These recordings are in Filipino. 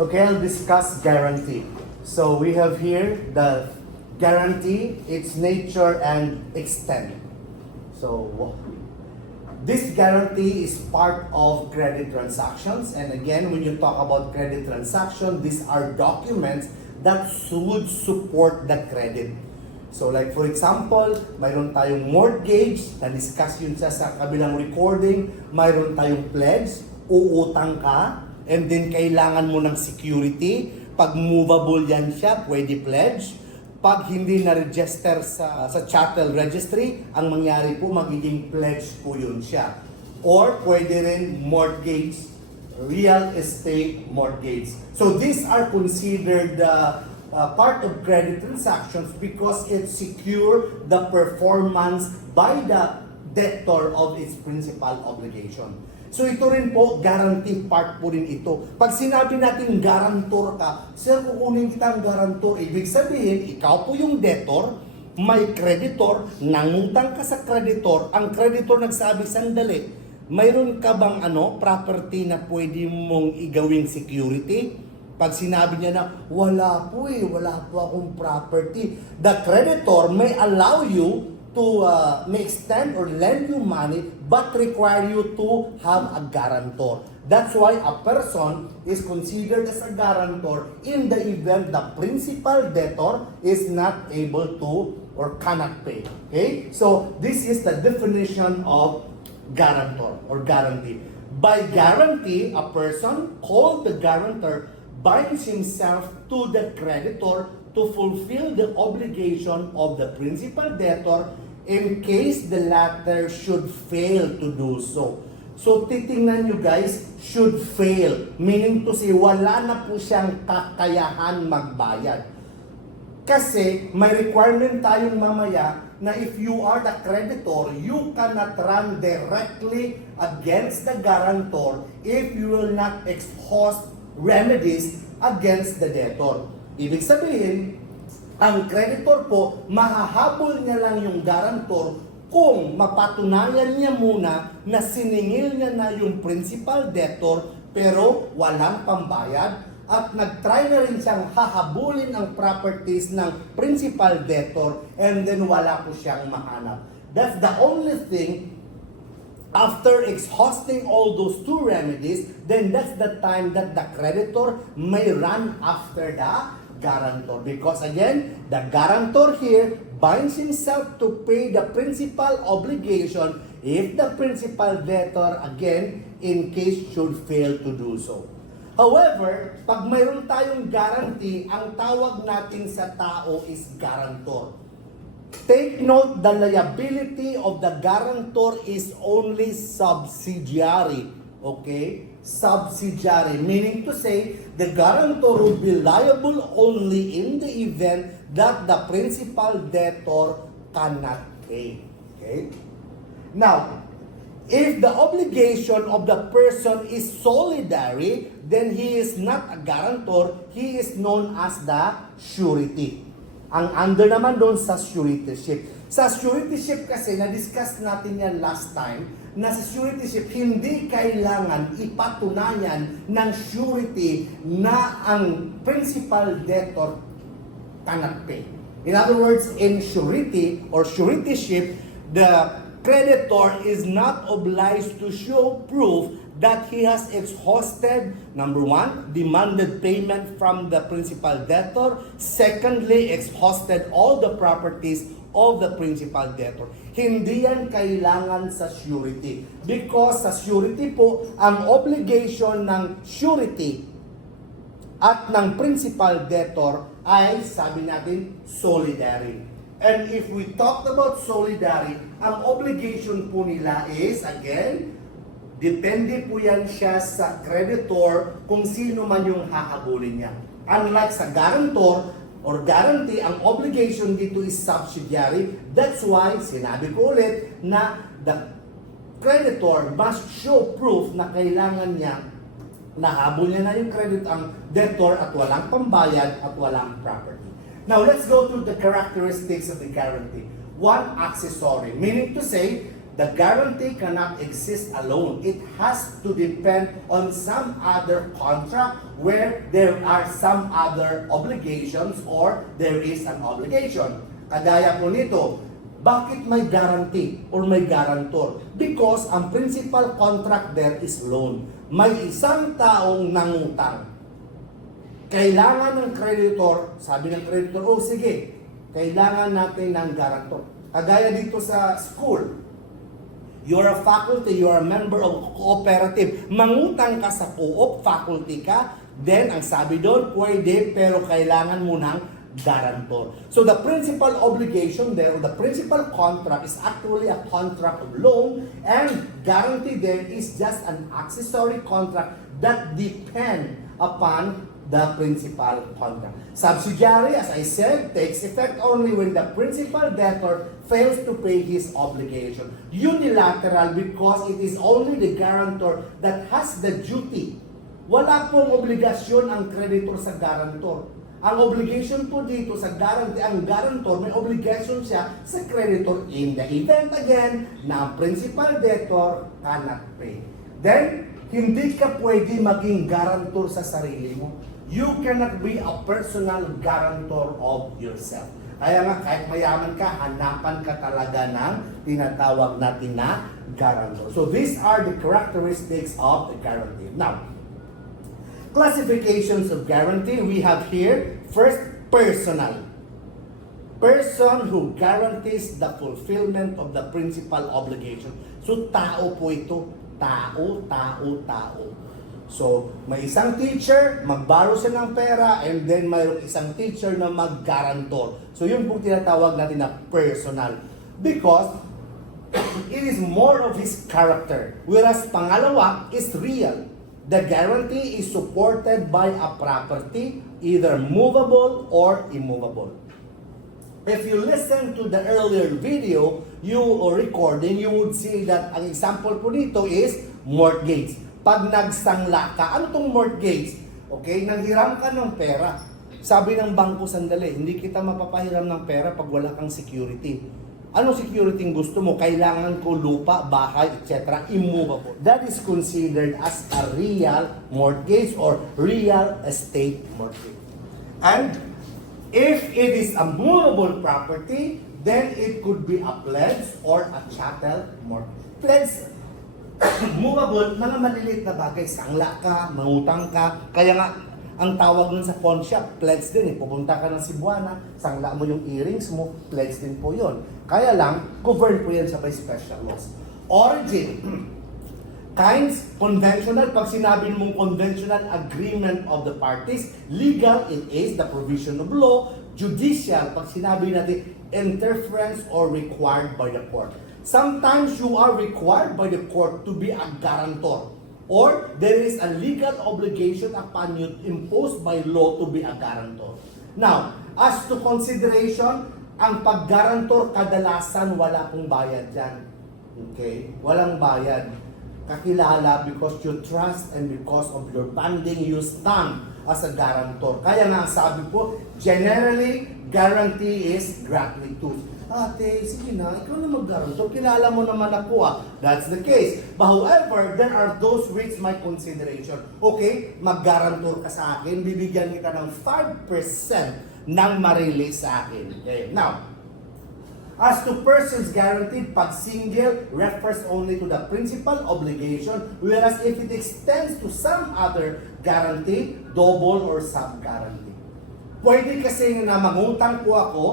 Okay, I'll discuss guarantee. So we have here the guarantee, its nature and extent. So this guarantee is part of credit transactions. And again, when you talk about credit transaction, these are documents that would support the credit. So like for example, mayroon tayong mortgage, na-discuss yun sa kabilang recording, mayroon tayong pledge, uutang ka, and then kailangan mo ng security. Pag movable yan siya, pwede pledge. Pag hindi na-register sa chattel registry, ang mangyari po, magiging pledge po yun siya. Or pwede rin mortgage, real estate mortgage. So these are considered part of credit transactions because it secure the performance by the debtor of its principal obligation. So ito rin po, guarantee part po rin ito. Pag sinabi natin guarantor ka, sir, kukunin kita ang guarantor, ibig sabihin, ikaw po yung debtor, may creditor, nangutang ka sa creditor, ang creditor nagsabi, sandali, mayroon ka bang property na pwede mong igawing security? Pag sinabi niya na, wala po akong property. The creditor may allow you to may extend or lend you money but require you to have a guarantor. That's why a person is considered as a guarantor in the event the principal debtor is not able to or cannot pay. Okay? So this is the definition of guarantor or guarantee. By guarantee, a person called the guarantor binds himself to the creditor to fulfill the obligation of the principal debtor in case the latter should fail to do so. So titingnan nyo guys, should fail, meaning to say wala na po siyang kakayahan magbayad. Kasi may requirement tayong mamaya na if you are the creditor, you cannot run directly against the guarantor if you will not exhaust remedies against the debtor. Ibig sabihin, ang creditor po, mahahabol niya lang yung guarantor kung mapatunayan niya muna na siningil niya na yung principal debtor pero walang pambayad at nag-try na rin siyang hahabulin ang properties ng principal debtor and then wala po siyang mahanap. That's the only thing. After exhausting all those two remedies, then that's the time that the creditor may run after the guarantor. Because again, the guarantor here binds himself to pay the principal obligation if the principal debtor, again, in case should fail to do so. However, pag mayroon tayong guarantee, ang tawag natin sa tao is guarantor. Take note, the liability of the guarantor is only subsidiary. Okay? Subsidiary. Meaning to say, the guarantor will be liable only in the event that the principal debtor cannot pay. Okay? Now, if the obligation of the person is solidary, then he is not a guarantor, he is known as the surety. Ang under naman doon sa suretyship. Sa suretyship kasi, na-discuss natin yan last time, na sa suretyship, hindi kailangan ipatunayan ng surety na ang principal debtor cannot pay. In other words, in surety or suretyship, the creditor is not obliged to show proof that he has exhausted, number one, demanded payment from the principal debtor. Secondly, exhausted all the properties of the principal debtor. Hindi yan kailangan sa surety. Because sa surety po, ang obligation ng surety at ng principal debtor ay, sabi natin, solidary. And if we talked about solidary, ang obligation po nila is, again, depende po yan siya sa creditor kung sino man yung hahabulin niya. Unlike sa guarantor or guarantee, ang obligation dito is subsidiary. That's why, sinabi ko ulit na the creditor must show proof na kailangan niya nahabol niya na yung credit ang debtor at walang pambayad at walang property. Now, let's go through the characteristics of the guarantee. One, accessory. Meaning to say, The guarantee cannot exist alone. It has to depend on some other contract where there are some other obligations or there is an obligation. Kagaya po nito, bakit may guarantee or may guarantor? Because ang principal contract there is loan. May isang taong nangutang. Kailangan ng creditor, sabi ng creditor, oh sige, kailangan natin ng guarantor. Kagaya dito sa school, you're a faculty, you're a member of cooperative. Mangutang ka sa co-op, faculty ka, then ang sabi doon, pwede, pero kailangan mo ng guarantor. So the principal obligation there, or the principal contract is actually a contract of loan, and guarantee there is just an accessory contract that depend upon the principal contract. Subsidiary, as I said, takes effect only when the principal debtor fails to pay his obligation. Unilateral, because it is only the guarantor that has the duty. Wala pong obligasyon ang creditor sa guarantor. Ang obligation po dito sa guarantee, ang guarantor may obligation siya sa creditor in the event again na ang principal debtor cannot pay. Then, hindi ka pwede maging guarantor sa sarili mo. You cannot be a personal guarantor of yourself. Kaya nga, kahit mayaman ka, hanapan ka talaga ng tinatawag natin na guarantor. So these are the characteristics of the guarantee. Now, classifications of guarantee, we have here, first, personal. Person who guarantees the fulfillment of the principal obligation. So tao po ito. Tao. So, may isang teacher, mag-borrow siya ng pera, and then mayroong isang teacher na mag-guarantor. So, yun pong tinatawag natin na personal. Because, it is more of his character. Whereas, pangalawa is real. The guarantee is supported by a property, either movable or immovable. If you listen to the earlier video, or recording, you would see that ang example po nito is mortgage. Pag nagsangla ka, ano tong mortgage? Okay, nanghiram ka ng pera. Sabi ng bangko, sandali, hindi kita mapapahiram ng pera pag wala kang security. Ano security ang gusto mo? Kailangan ko lupa, bahay, etc. Immovable. That is considered as a real mortgage or real estate mortgage. And if it is a movable property, then it could be a pledge or a chattel mortgage. Pledge, movable, mga maliliit na bagay, sangla ka, mangutang ka, kaya nga, ang tawag nun sa pawn shop, pledge din eh. Pupunta ka ng Cebuana, sangla mo yung earrings mo, pledge din po yun. Kaya lang, covered po yan sa by special laws. Origin, kinds, conventional, pag sinabi mong conventional agreement of the parties, legal, it is the provision of law, judicial, pag sinabi natin, interference or required by the court. Sometimes you are required by the court to be a guarantor, or there is a legal obligation upon you imposed by law to be a guarantor. Now, as to consideration, ang pag-guarantor kadalasan wala pong bayad dyan. Okay? Walang bayad. Kakilala because you trust and because of your bonding, you stand as a guarantor. Kaya nga sabi po, generally, guarantee is gratuitous. Ate, sige na, ikaw na mag-guarantor. Kilala mo naman ako ah. That's the case. But however, there are those which my consideration. Okay, mag-guarantor ka sa akin, bibigyan kita ng 5% ng ma-release sa akin. Okay, now, as to persons guaranteed, pag single refers only to the principal obligation, whereas if it extends to some other guarantee, double or sub-guarantee. Pwede kasi na mangutang po ako,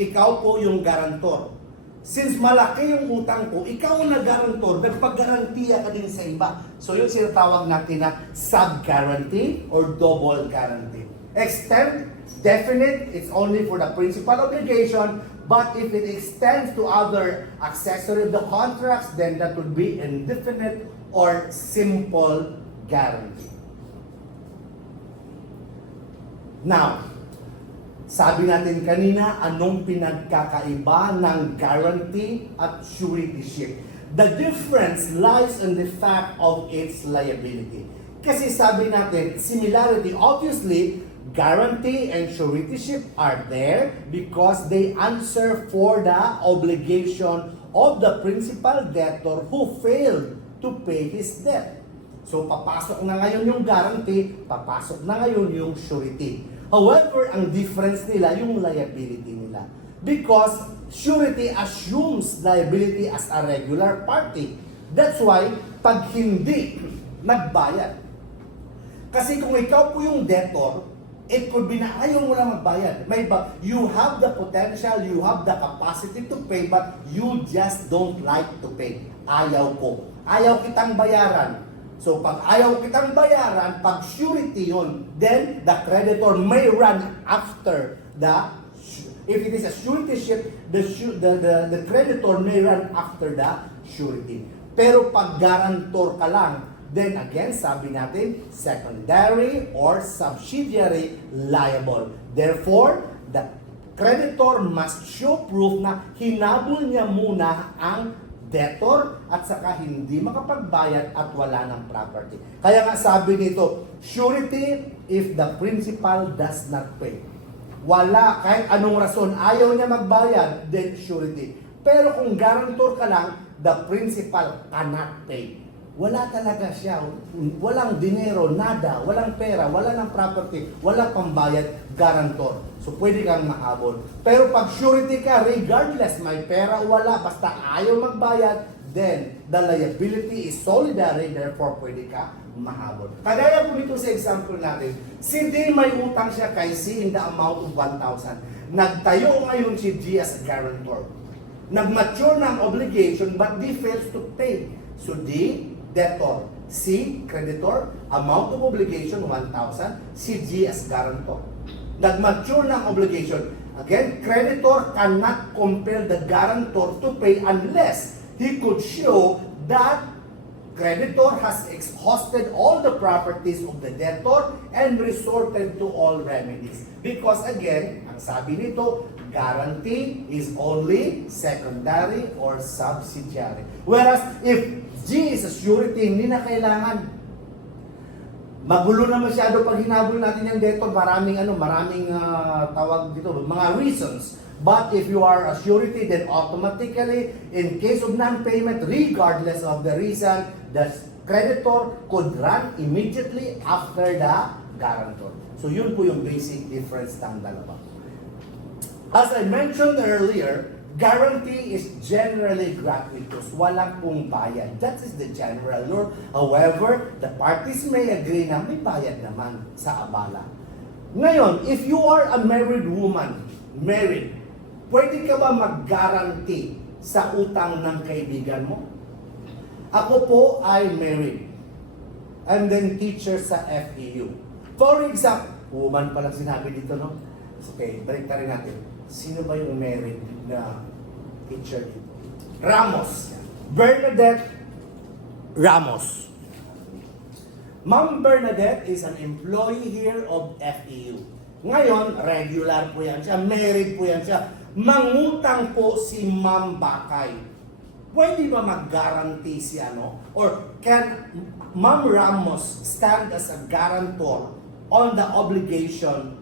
ikaw po yung guarantor. Since malaki yung utang ko, ikaw ang nag-guarantor, nagpag-garantiya ka din sa iba. So yung sinatawag natin na sub-guarantee or double guarantee. Extend, definite, it's only for the principal obligation, but if it extends to other accessory of the contracts, then that would be indefinite or simple guarantee. Now, sabi natin kanina, anong pinagkakaiba ng guarantee at suretyship? The difference lies in the fact of its liability. Kasi sabi natin, similarity, obviously, guarantee and suretyship are there because they answer for the obligation of the principal debtor who failed to pay his debt. So papasok na ngayon yung guarantee, papasok na ngayon yung surety. However, ang difference nila yung liability nila. Because surety assumes liability as a regular party. That's why, pag hindi nagbayad. Kasi kung ikaw po yung debtor, it could be na ayaw mo lang magbayad. You have the potential, you have the capacity to pay, but you just don't like to pay. Ayaw ko. Ayaw kitang bayaran. So pag ayaw kitang bayaran, pag surety yun, then the creditor may run after if it is a suretyship, the creditor may run after the surety. Pero pag guarantor ka lang, then again, sabi natin, secondary or subsidiary liable. Therefore, the creditor must show proof na hinabol niya muna ang debtor at saka hindi makapagbayad at wala ng property. Kaya nga sabi nito, surety if the principal does not pay. Wala, kahit anong rason, ayaw niya magbayad, then surety. Pero kung guarantor ka lang, the principal cannot pay. Wala talaga siya, walang dinero, nada, walang pera, wala ng property, wala pambayad, guarantor. So pwede kang mahabol. Pero pag surety ka, regardless, may pera o wala, basta ayaw magbayad, then the liability is solidary, therefore pwede ka mahabol. Kagaya po dito sa example natin, si D may utang siya kay C in the amount of 1,000. Nagtayo ngayon si G as a guarantor. Nag-mature ng obligation but D fails to pay. So D, debtor. C, creditor. Amount of obligation, 1,000. Si G as guarantor. Nag-mature ng obligation. Again, creditor cannot compel the guarantor to pay unless he could show that creditor has exhausted all the properties of the debtor and resorted to all remedies. Because again, ang sabi nito, guarantee is only secondary or subsidiary. Whereas if G is a surety, hindi na kailangan. Magulo na masyado pag hinabol natin yung debtor, maraming tawag dito, mga reasons. But if you are a surety, then automatically, in case of non-payment, regardless of the reason, the creditor could run immediately after the guarantor. So yun po yung basic difference ng dalawa. As I mentioned earlier, guarantee is generally gratuitous. Walang pong bayad. That is the general norm. However, the parties may agree na may bayad naman sa abala. Ngayon, if you are a married woman, pwede ka ba mag-guarantee sa utang ng kaibigan mo? Ako po ay married. And then teacher sa FEU. For example, woman palang sinabi dito, no? Okay, balik na rin natin. Sino ba yung married na teacher dito? Ramos. Bernadette Ramos. Ma'am Bernadette is an employee here of FEU. Ngayon, regular po yan siya, married po yan siya. Mangutang po si Ma'am Bakay. Pwede ba mag-guarantee si Or can Ma'am Ramos stand as a guarantor on the obligation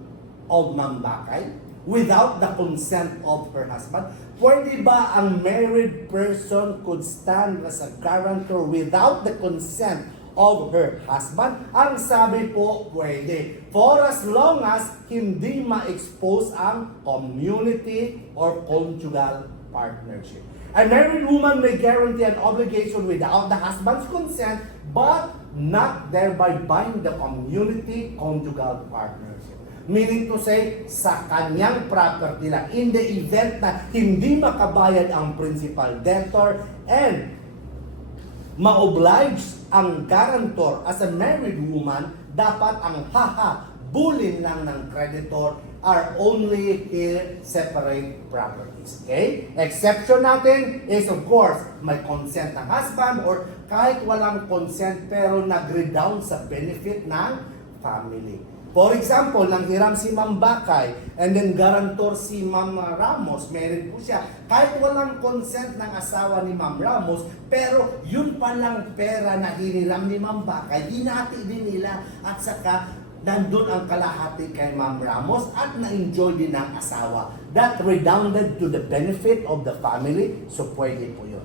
of Ma'am Bakay without the consent of her husband? Pwede ba ang married person could stand as a guarantor without the consent of her husband? Ang sabi po, pwede. For as long as hindi ma-expose ang community or conjugal partnership. A married woman may guarantee an obligation without the husband's consent, but not thereby bind the community conjugal partnership. Meaning to say, sa kanyang property lang, in the event na hindi makabayad ang principal debtor and ma-oblige ang guarantor as a married woman, dapat ang bulin lang ng creditor are only here separate properties. Okay? Exception natin is of course, may consent ng husband or kahit walang consent pero nag-redound sa benefit ng family. For example, nanghiram si Ma'am Bakay and then guarantor si Ma'am Ramos, married po siya. Kahit walang consent ng asawa ni Ma'am Ramos, pero yun palang pera na hiniram ni Ma'am Bakay, hinati din nila at saka nandun ang kalahati kay Ma'am Ramos at na-enjoy din ng asawa. That redounded to the benefit of the family, so pwede po yun.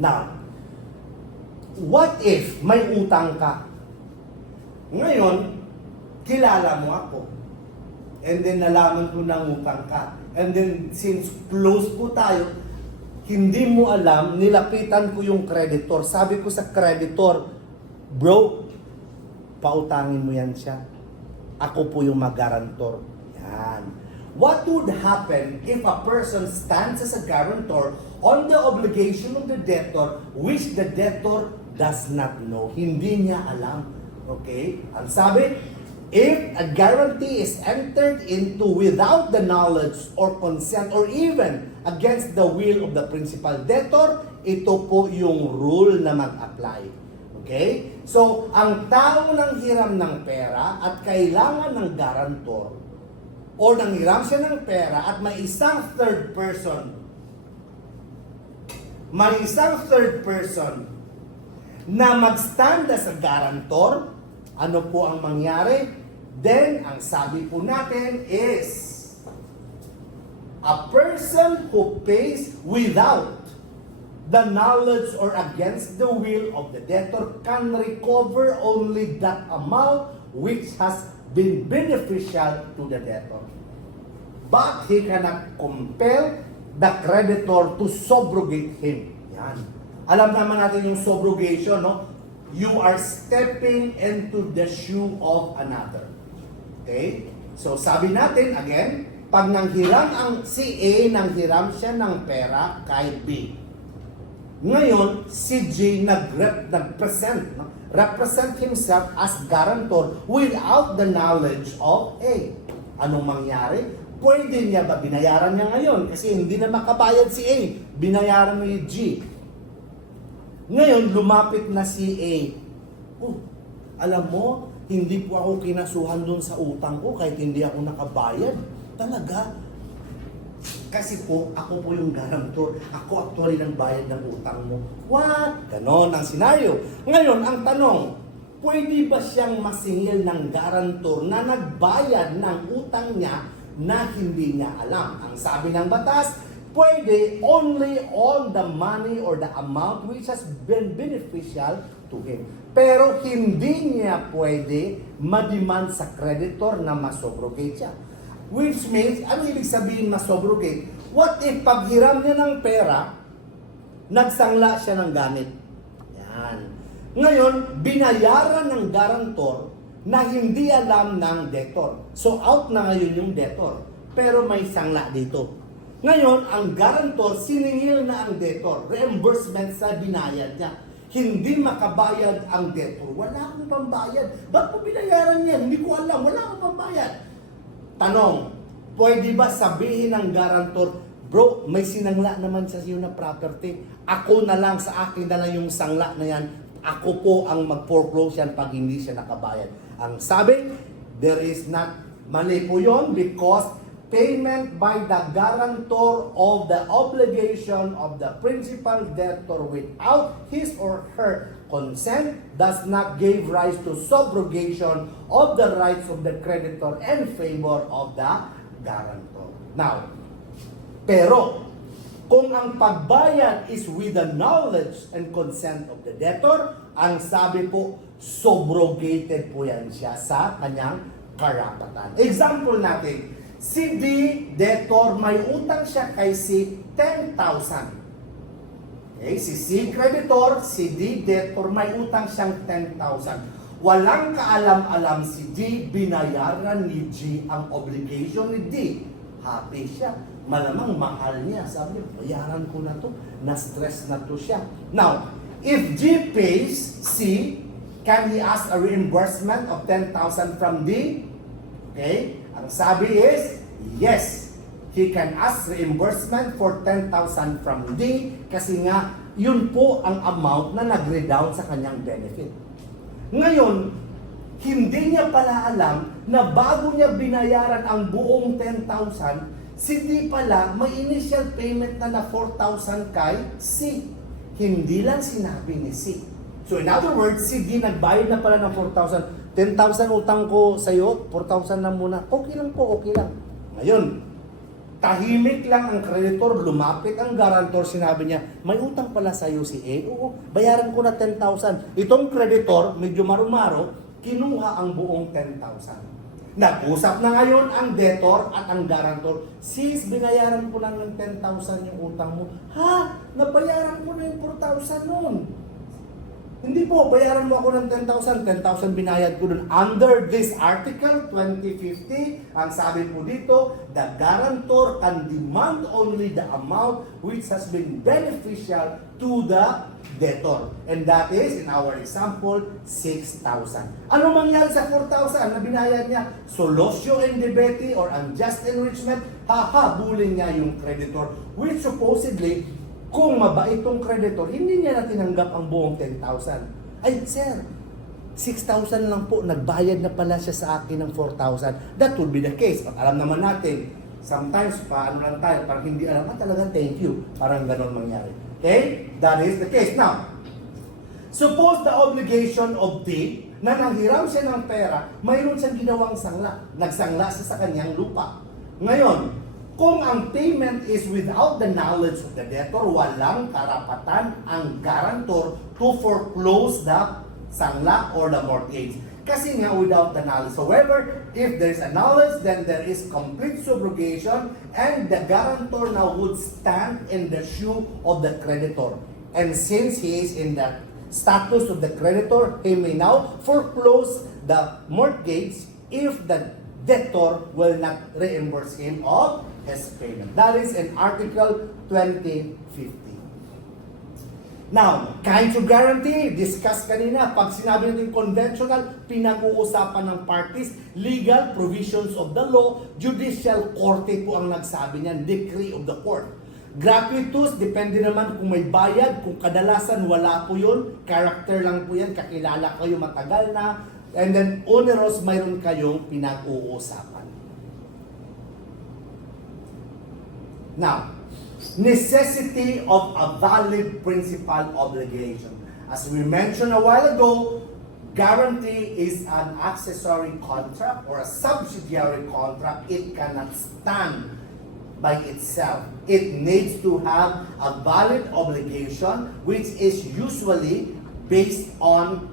Now, what if may utang ka? Ngayon, kilala mo ako. And then nalaman ko na utang ka. And then since close po tayo, hindi mo alam, nilapitan ko yung creditor. Sabi ko sa creditor, bro, pautangin mo yan siya. Ako po yung mag-guarantor. Yan. What would happen if a person stands as a guarantor on the obligation of the debtor which the debtor does not know? Hindi niya alam. Okay? Ang sabi, if a guarantee is entered into without the knowledge or consent or even against the will of the principal debtor, ito po yung rule na mag-apply. Okay? So, ang tao nang hiram ng pera at kailangan ng guarantor o nanghiram siya ng pera at may isang third person na mag-stand as a guarantor, ano po ang mangyari? Then, ang sabi po natin is a person who pays without the knowledge or against the will of the debtor can recover only that amount which has been beneficial to the debtor. But he cannot compel the creditor to subrogate him. Yan. Alam naman natin yung subrogation, no? You are stepping into the shoe of another. Okay? So sabi natin, again, pag nanghiram ang si A, nanghiram siya ng pera kay B. Ngayon, si J represent himself as guarantor without the knowledge of A. Anong mangyari? Pwede niya ba? Binayaran niya ngayon kasi hindi na makabayad si A. Binayaran ni G. Ngayon, lumapit na si A. Alam mo, hindi po ako kinasuhan doon sa utang ko kahit hindi ako nakabayad. Talaga? Kasi po, ako po yung guarantor. Ako actually nang bayad ng utang mo. What? Ganon ang senaryo. Ngayon, ang tanong, pwede ba siyang masingil ng guarantor na nagbayad ng utang niya na hindi niya alam? Ang sabi ng batas, pwede only on the money or the amount which has been beneficial to him. Pero hindi niya pwede ma-demand sa creditor na ma-subrogate siya. Which means, ano ibig sabihin ma-subrogate? What if paghiram niya ng pera, nagsangla siya ng gamit? Yan. Ngayon, binayaran ng guarantor na hindi alam ng debtor. So out na ngayon yung debtor. Pero may sangla dito. Ngayon, ang guarantor, siningil na ang debtor. Reimbursement sa binayad niya. Hindi makabayad ang debtor. Wala akong pambayad. Ba't mo binayaran yan? Hindi ko alam. Wala akong pambayad. Tanong, pwede ba sabihin ng guarantor, bro, may sinangla naman sa iyo na property. Ako na lang, sa akin na lang yung sangla na yan. Ako po ang mag-foreclose yan pag hindi siya nakabayad. Ang sabi, there is not, mali po yun because payment by the guarantor of the obligation of the principal debtor without his or her consent does not give rise to subrogation of the rights of the creditor in favor of the guarantor. Now, pero kung ang pagbayad is with the knowledge and consent of the debtor, ang sabi po, subrogated po yan siya sa kanyang karapatan. Example natin, si D, debtor, may utang siya kay C, 10,000. Okay, si C, creditor, si D, debtor, may utang siyang 10,000. Walang kaalam-alam si D, binayaran ni G ang obligation ni D. Happy siya. Malamang mahal niya. Sabi niya, bayaran ko na to. Na-stress na to siya. Now, if G pays C, can he ask a reimbursement of 10,000 from D? Okay? Ang sabi is, yes. He can ask reimbursement for 10,000 from D kasi nga, yun po ang amount na nag-redound sa kanyang benefit. Ngayon, hindi niya pala alam na bago niya binayaran ang buong 10,000, si D pala may initial payment na 4,000 kay C. Hindi lang sinabi ni C. So in other words, si D nagbayad na pala ng 4,000 10,000 utang ko sa iyo, 4,000 lang muna. Okay lang po, okay lang. Ngayon, tahimik lang ang kreditor, lumapit ang garantor, sinabi niya, may utang pala sa iyo si A. Oo, bayaran ko na 10,000. Itong kreditor, medyo marumaro, kinuha ang buong 10,000. Nag-usap na ngayon ang debtor at ang garantor. Sis, binayaran ko lang ng 10,000 yung utang mo. Ha? Nabayaran ko na yung 4,000 noon. Hindi po, bayaran mo ako ng 10,000. 10,000 binayad ko dun. Under this article 2050, ang sabi po dito, the guarantor can demand only the amount which has been beneficial to the debtor. And that is, in our example, 6,000. Ano mangyari sa 4,000 na binayad niya? Solosyo indebeti or unjust enrichment, hahabulin niya yung creditor, which supposedly, kung mabait tong creditor, hindi niya na tinanggap ang buong 10,000. Ay, sir, 6,000 lang po, nagbayad na pala siya sa akin ng 4,000. That would be the case. But alam naman natin, sometimes, paano lang tayo, parang hindi alam, talagang thank you. Parang ganon mangyari. Okay? That is the case. Now, suppose the obligation of D, na nanghiram siya ng pera, mayroon siyang ginawang sangla. Nagsangla siya sa kanyang lupa. Ngayon, kung ang payment is without the knowledge of the debtor, walang karapatan ang guarantor to foreclose the sangla or the mortgage. Kasi nga without the knowledge. However, if there is a knowledge, then there is complete subrogation and the guarantor now would stand in the shoe of the creditor. And since he is in the status of the creditor, he may now foreclose the mortgage if the debtor will not reimburse him of his payment. That is in Article 2050. Now, kinds of guarantee, discuss kanina, pag sinabi natin conventional, pinag-uusapan ng parties, legal provisions of the law, judicial korte po ang nagsabi niyan, decree of the court. Gratuitous, depende naman kung may bayad, kung kadalasan wala po yun, character lang po yan, kakilala kayo matagal na, and then onerous, mayroon kayong pinag-uusapan. Now, necessity of a valid principal obligation. As we mentioned a while ago, guarantee is an accessory contract or a subsidiary contract. It cannot stand by itself. It needs to have a valid obligation which is usually based on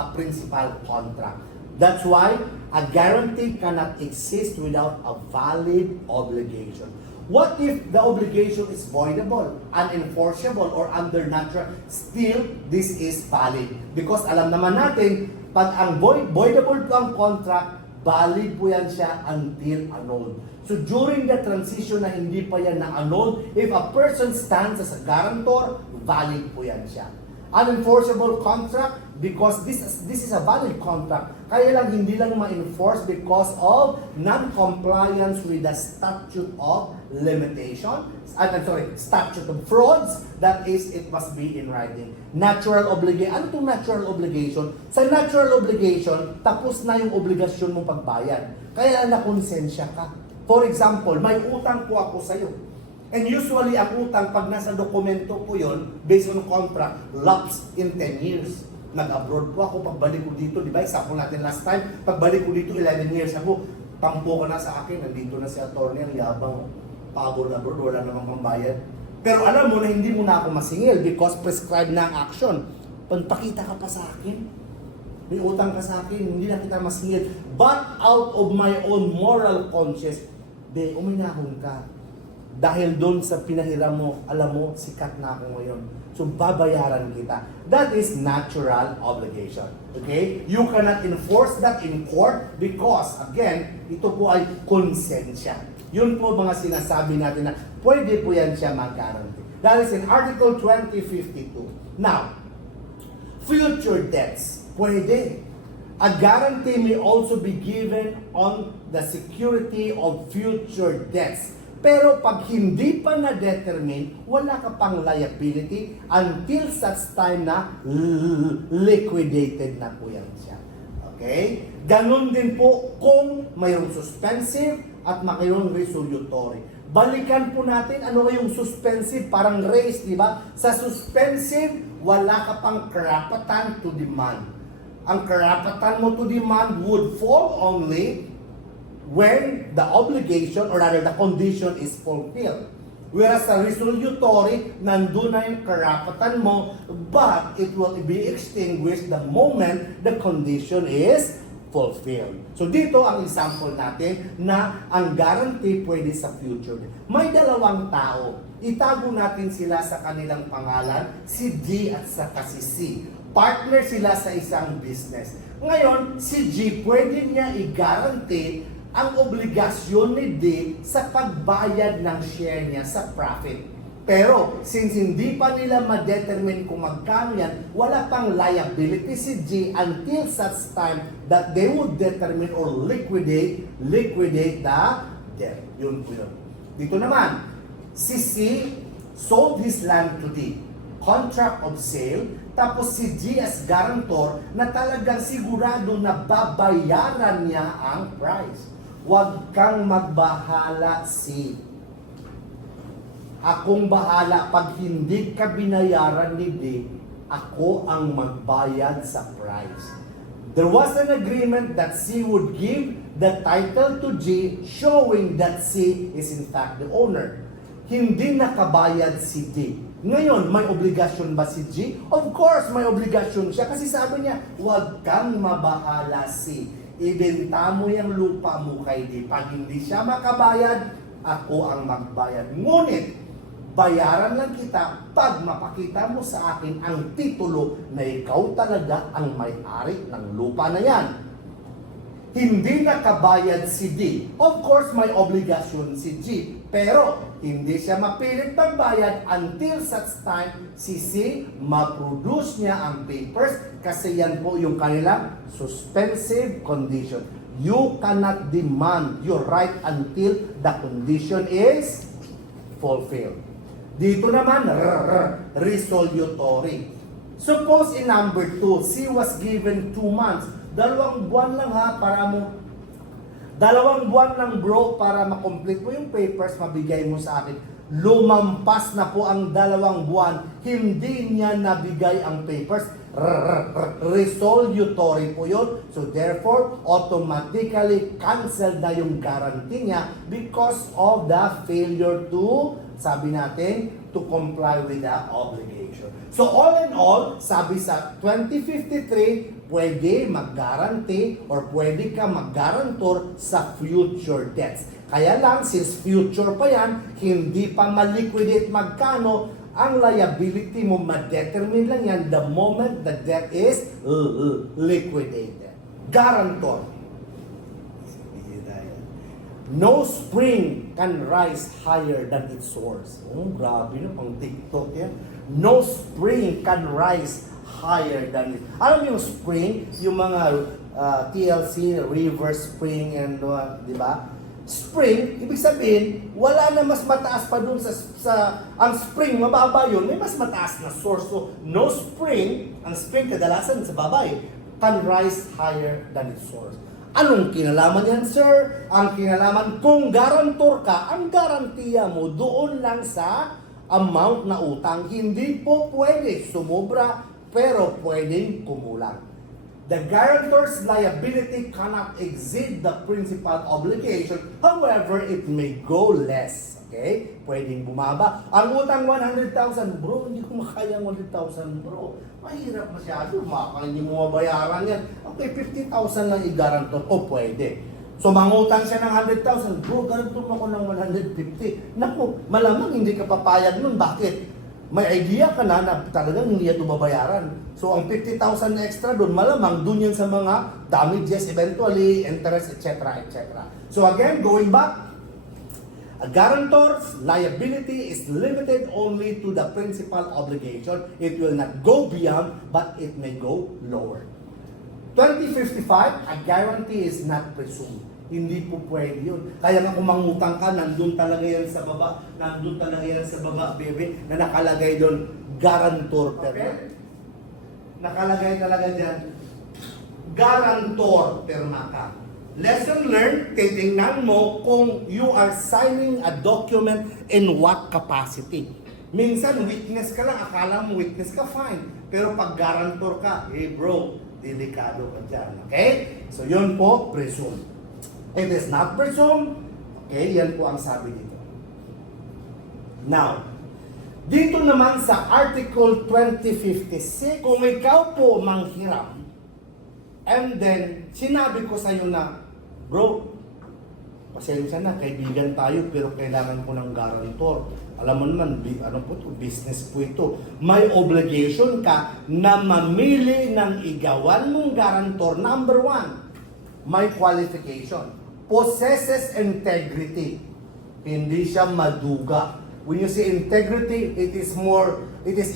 a principal contract. That's why a guarantee cannot exist without a valid obligation. What if the obligation is voidable, unenforceable, or under natural? Still, this is valid. Because alam naman natin, pag ang voidable po ang contract, valid po yan siya until annulled. So during the transition na hindi pa yan na-annulled, if a person stands as a guarantor, valid po yan siya. Unenforceable contract, because this is a valid contract. Kaya lang hindi lang ma-enforce because of non-compliance with the statute of limitation. Statute of frauds. That is, it must be in writing. Natural obligation. Ano itong natural obligation? Sa natural obligation, tapos na yung obligasyon mong pagbayad. Kaya nakonsensya ka. For example, may utang po ako sa'yo. And usually, ang utang, pag nasa dokumento po yun, based on contract, lapse in 10 years. Nag-abroad po ako, pagbalik ko dito, di ba? Example natin last time, pagbalik ko dito, 11 years ago, tampo ka na sa akin, nandito na si attorney, ang yabang, pabor abroad, wala namang pambayad. Pero alam mo na hindi mo na ako masingil because prescribed na ang action. Pagpakita ka pa sa akin, may utang ka sa akin, hindi na kita masingil. But out of my own moral conscience, uminahon ka. Dahil doon sa pinahiram mo, alam mo, sikat na ako ngayon. So, babayaran kita. That is natural obligation. Okay? You cannot enforce that in court because, again, ito po ay konsensya. Yun po mga sinasabi natin na pwede po yan siya mag-guarantee. That is in Article 2052. Now, future debts. Pwede. A guarantee may also be given on the security of future debts. Pero pag hindi pa na-determine, wala ka pang liability until such time na liquidated na po yan siya. Okay? Ganon din po kung mayroong suspensive at mayroong resolutory. Balikan po natin ano yung suspensive, parang race, di ba? Sa suspensive, wala ka pang karapatan to demand. ang karapatan mo to demand would fall only when the obligation or rather the condition is fulfilled. Whereas sa resolutory, nandun na yung karapatan mo, but it will be extinguished the moment the condition is fulfilled. So dito ang example natin na ang guarantee pwede sa future. May dalawang tao. Itago natin sila sa kanilang pangalan, si D at saka si C. Partner sila sa isang business. Ngayon, si G pwede niya i-guarantee ang obligasyon ni D sa pagbayad ng share niya sa profit. Pero, since hindi pa nila ma-determine kung magkano yan, wala pang liability si G until such time that they would determine or liquidate the debt. Yun po yun. Dito naman, si C sold his land to D. Contract of sale, tapos si G as guarantor na talagang sigurado na babayaran niya ang price. Huwag kang magbahala, C. Akong bahala pag hindi ka binayaran ni D, ako ang magbayad sa price. There was an agreement that C would give the title to G showing that C is in fact the owner. Hindi nakabayad si D. Ngayon, may obligasyon ba si G? Of course, may obligasyon siya kasi sabi niya, huwag kang mabahala, C. Ibenta mo yung lupa mo kay D. Pag hindi siya makabayad, ako ang magbayad. Ngunit, bayaran lang kita pag mapakita mo sa akin ang titulo na ikaw talaga ang may-ari ng lupa na yan. Hindi nakabayad si D. Of course, may obligasyon si G. Pero, hindi siya mapilit magbayad until such time si C ma-produce niya ang papers kasi yan po yung kanilang suspensive condition. You cannot demand your right until the condition is fulfilled. Dito naman, resolutory. Suppose in number 2, C was given 2 months. 2 buwan lang ha, para mo 2 buwan lang bro para makomplete mo yung papers, mabigay mo sa akin. Lumampas na po ang 2 buwan, hindi niya nabigay ang papers. Resolutory po yun. So therefore, automatically cancel na yung guarantee niya because of the failure to, sabi natin, to comply with the obligation. So all in all, sabi sa 2053, pwede mag-guarantee or pwede ka mag-guarantor sa future debts. Kaya lang, since future pa yan, hindi pa ma-liquidate magkano, ang liability mo, ma-determine lang yan the moment the debt is liquidated. Guarantor. No spring can rise higher than its source. Oh, grabe na, pang TikTok yan. No spring can rise higher than it. Alam yung spring, yung mga TLC, river spring, and di ba? Spring, ibig sabihin, wala na mas mataas pa dun sa ang spring, mababa yun, may mas mataas na source. So, no spring, ang spring kadalasan sa babay, can rise higher than its source. Anong kinalaman yan, sir? Ang kinalaman, kung guarantor ka, ang garantiya mo doon lang sa amount na utang. Hindi po pwede sumobra, pero pwedeng kumulang. The guarantor's liability cannot exceed the principal obligation. However, it may go less. Okay? Pwedeng bumaba. Ang utang 100,000, bro, hindi ko makaya 100,000, bro. Mahirap masyado. Hindi mo mabayaran yan. Okay, 50,000 lang i-guarantor. O, pwede. So, mangutang siya ng 100,000. Bro, guarantor mo ko ng 150. Naku, malamang hindi ka papayag nun. Bakit? May idea ka na talagang hindi ito babayaran. So, ang 50,000 na extra doon, malamang doon yan sa mga damages, eventually, interest, etc., etc. So, again, going back, a guarantor's liability is limited only to the principal obligation. It will not go beyond, but it may go lower. 2055, a guarantee is not presumed. Hindi po pwede yun. Kaya nga kung mangutang ka, nandun talaga yan sa baba, baby, na nakalagay doon, guarantor. Okay? Nakalagay talaga dyan, guarantor perma ka. Lesson learned, titingnan mo kung you are signing a document in what capacity. Minsan, witness ka lang, akala mo witness ka, fine. Pero pag guarantor ka, hey bro, delikado ka dyan. Okay? So, yun po, presume. It is not presume. Okay? Yan po ang sabi dito. Now, dito naman sa Article 2056, kung ikaw po manghiram, and then, sinabi ko sa'yo na, bro, pasensya na, kaibigan tayo, pero kailangan ko ng guarantor. Alam mo naman, ano po to, business po ito. May obligation ka na mamili ng igawan mong guarantor. Number one, may qualification. Possesses integrity. Hindi siya maduga. When you say integrity, it is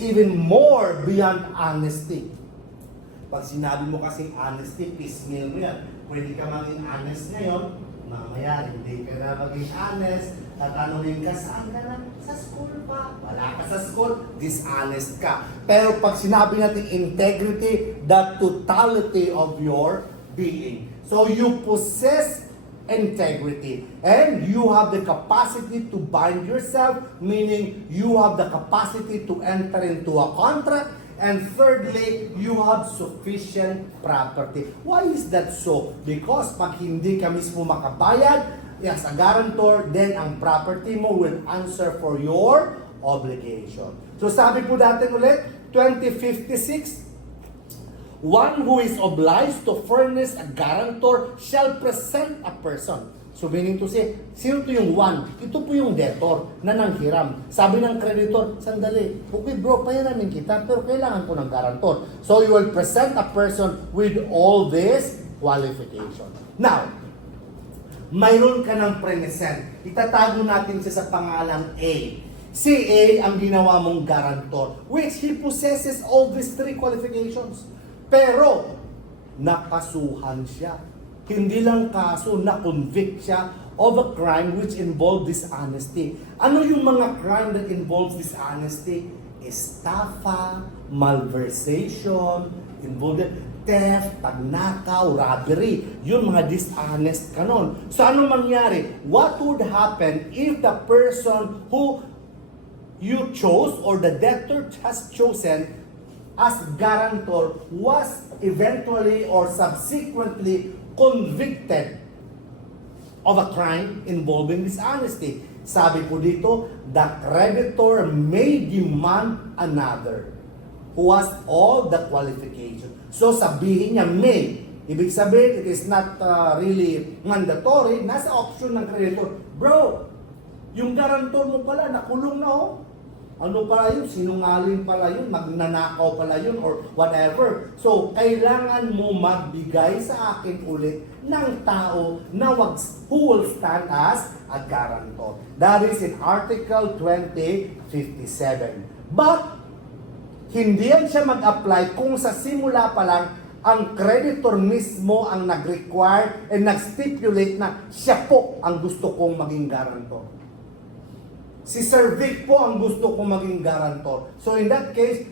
even more beyond honesty. Pag sinabi mo kasi honesty, piecemeal mo yan. Pwede ka maging honest ngayon, mamaya hindi ka na maging honest, tatanungin ka, saan ka na? Sa school pa. Wala ka sa school, dishonest ka. Pero pag sinabi natin integrity, the totality of your being. So you possess integrity and you have the capacity to bind yourself, meaning you have the capacity to enter into a contract, and thirdly, you have sufficient property. Why is that so? Because pag hindi ka mismo makabayad as a guarantor, then ang property mo will answer for your obligation. So sabi po natin ulit, 2056, one who is obliged to furnish a guarantor shall present a person. So meaning to say, sino to yung one? Ito po yung debtor na nanghiram. Sabi ng creditor, sandali, okay bro, pahiramin kita, pero kailangan ko ng guarantor. So you will present a person with all this qualification. Now, mayroon ka ng present. Itatago natin siya sa pangalang A. Si A ang ginawa mong guarantor, which he possesses all these three qualifications. Pero, nakasuhan siya. Hindi lang kaso, na-convict siya of a crime which involved dishonesty. Ano yung mga crime that involves dishonesty? Estafa, malversation, involved theft, pagnakaw, robbery. Yun mga dishonest ka nun. So ano mangyari? What would happen if the person who you chose or the debtor has chosen as guarantor was eventually or subsequently convicted of a crime involving dishonesty? Sabi po dito, the creditor may demand another who has all the qualifications. So sabihin niya may. Ibig sabihin, it is not really mandatory. Nasa option ng creditor. Bro, yung guarantor mo pala, nakulong na oh. Ano pala yun? Sinungaling pala yun, magnanakaw pala yun, or whatever. So, kailangan mo magbigay sa akin ulit ng tao na who will stand as a guarantor. That is in Article 2057. But, hindi yan siya mag-apply kung sa simula pa lang ang creditor mismo ang nag-require and nag-stipulate na siya po ang gusto kong maging guarantor. Si Sir Vic po ang gusto kong maging guarantor. So in that case,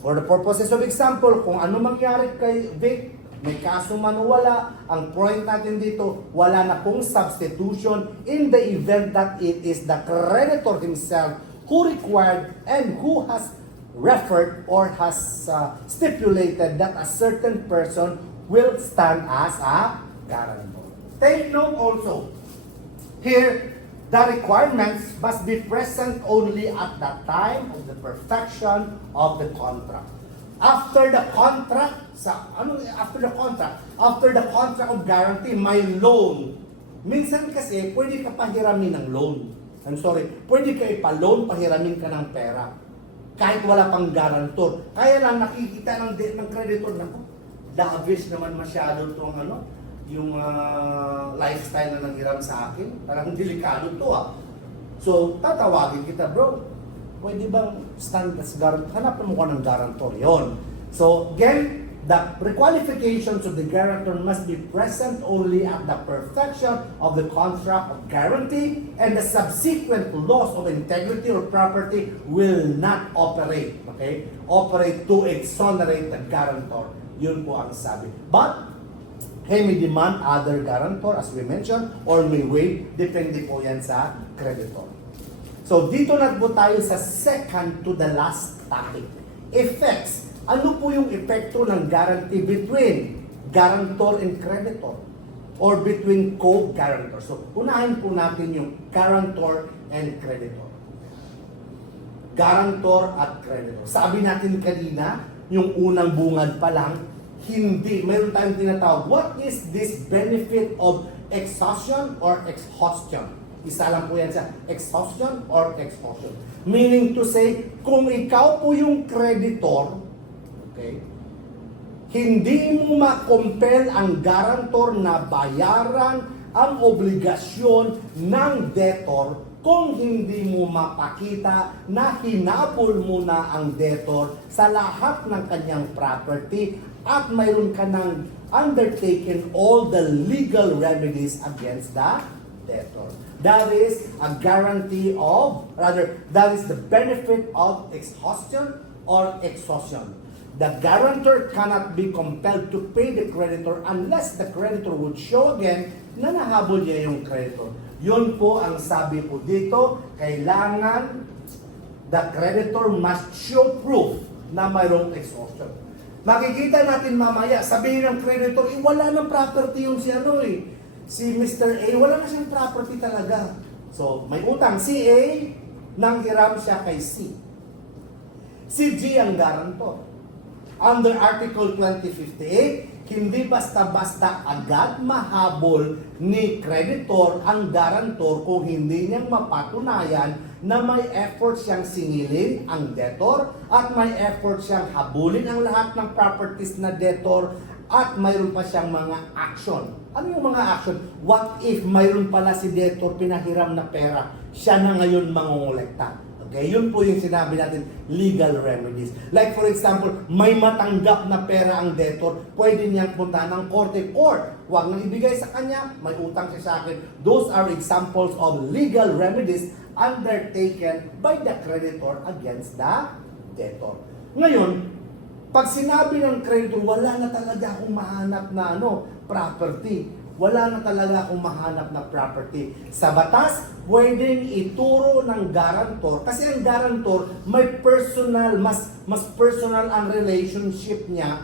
for the purposes of example, kung ano mangyari kay Vic, may kaso man o wala, ang point natin dito, wala na pong substitution in the event that it is the creditor himself who required and who has referred or has stipulated that a certain person will stand as a guarantor. Take note also, here, the requirements must be present only at the time of the perfection of the contract. After the contract, after the contract of guarantee, may loan. Minsan kasi, pwede ka pahiramin ng loan. Pwede ka ipa-loan, pahiramin ka ng pera. Kahit wala pang guarantor. Kaya lang nakikita ng creditor na, lavish naman masyado itong yung lifestyle na nanghiram sa akin, parang delikado to ah. So, tatawagin kita, bro. Pwede bang stand as guarantor? Hanapan mo ka ng guarantor yon. So, again, the requalifications of the guarantor must be present only at the perfection of the contract of guarantee, and the subsequent loss of integrity or property will not operate. Okay? Operate to exonerate the guarantor. Yun po ang sabi. But, he may demand other guarantor, as we mentioned, or may waive, depende po yan sa creditor. So, dito na po tayo sa second to the last topic. Effects Ano po yung epekto ng guarantee between guarantor and creditor? Or between co-guarantor? So, unahin po natin yung guarantor and creditor. Guarantor at creditor. Sabi natin kanina, yung unang bungad pa lang, hindi. Mayroon tayong tinatawag, what is this benefit of exhaustion or exhaustion? Isa lang po yan sa exhaustion or exhaustion. Meaning to say, kung ikaw po yung creditor, okay, hindi mo ma-compel ang guarantor na bayaran ang obligasyon ng debtor kung hindi mo mapakita na hinabol mo na ang debtor sa lahat ng kanyang property at mayroon ka ng undertaken all the legal remedies against the debtor. That is a guarantee of, rather, that is the benefit of exhaustion or exhaustion. The guarantor cannot be compelled to pay the creditor unless the creditor would show again na nahabol niya yung creditor. Yun po ang sabi po dito, kailangan the creditor must show proof na mayroong exhaustion. Makikita natin mamaya, sabihin ng creditor, wala ng property yung si Mr. A, wala na siyang property talaga. So, may utang. Si A, nanghiram siya kay C. Si G ang guarantor. Under Article 2058, hindi basta-basta agad mahabol ni creditor ang guarantor kung hindi niyang mapatunayan na may effort siyang singilin ang debtor at may effort siyang habulin ang lahat ng properties na debtor at mayroon pa siyang mga action. Ano yung mga action? What if mayroon pala si debtor pinahiram na pera, siya na ngayon mangungulekta? Okay, yun po yung sinabi natin, legal remedies. Like for example, may matanggap na pera ang debtor, pwede niyang puntahan ng korte or huwag nang ibigay sa kanya, may utang siya sa akin. Those are examples of legal remedies undertaken by the creditor against the debtor. Ngayon, pag sinabi ng creditor, wala na talaga akong mahanap na property. Wala na talaga akong mahanap na property. Sa batas, pwedeng ituro ng guarantor. Kasi ang guarantor, may personal, mas personal ang relationship niya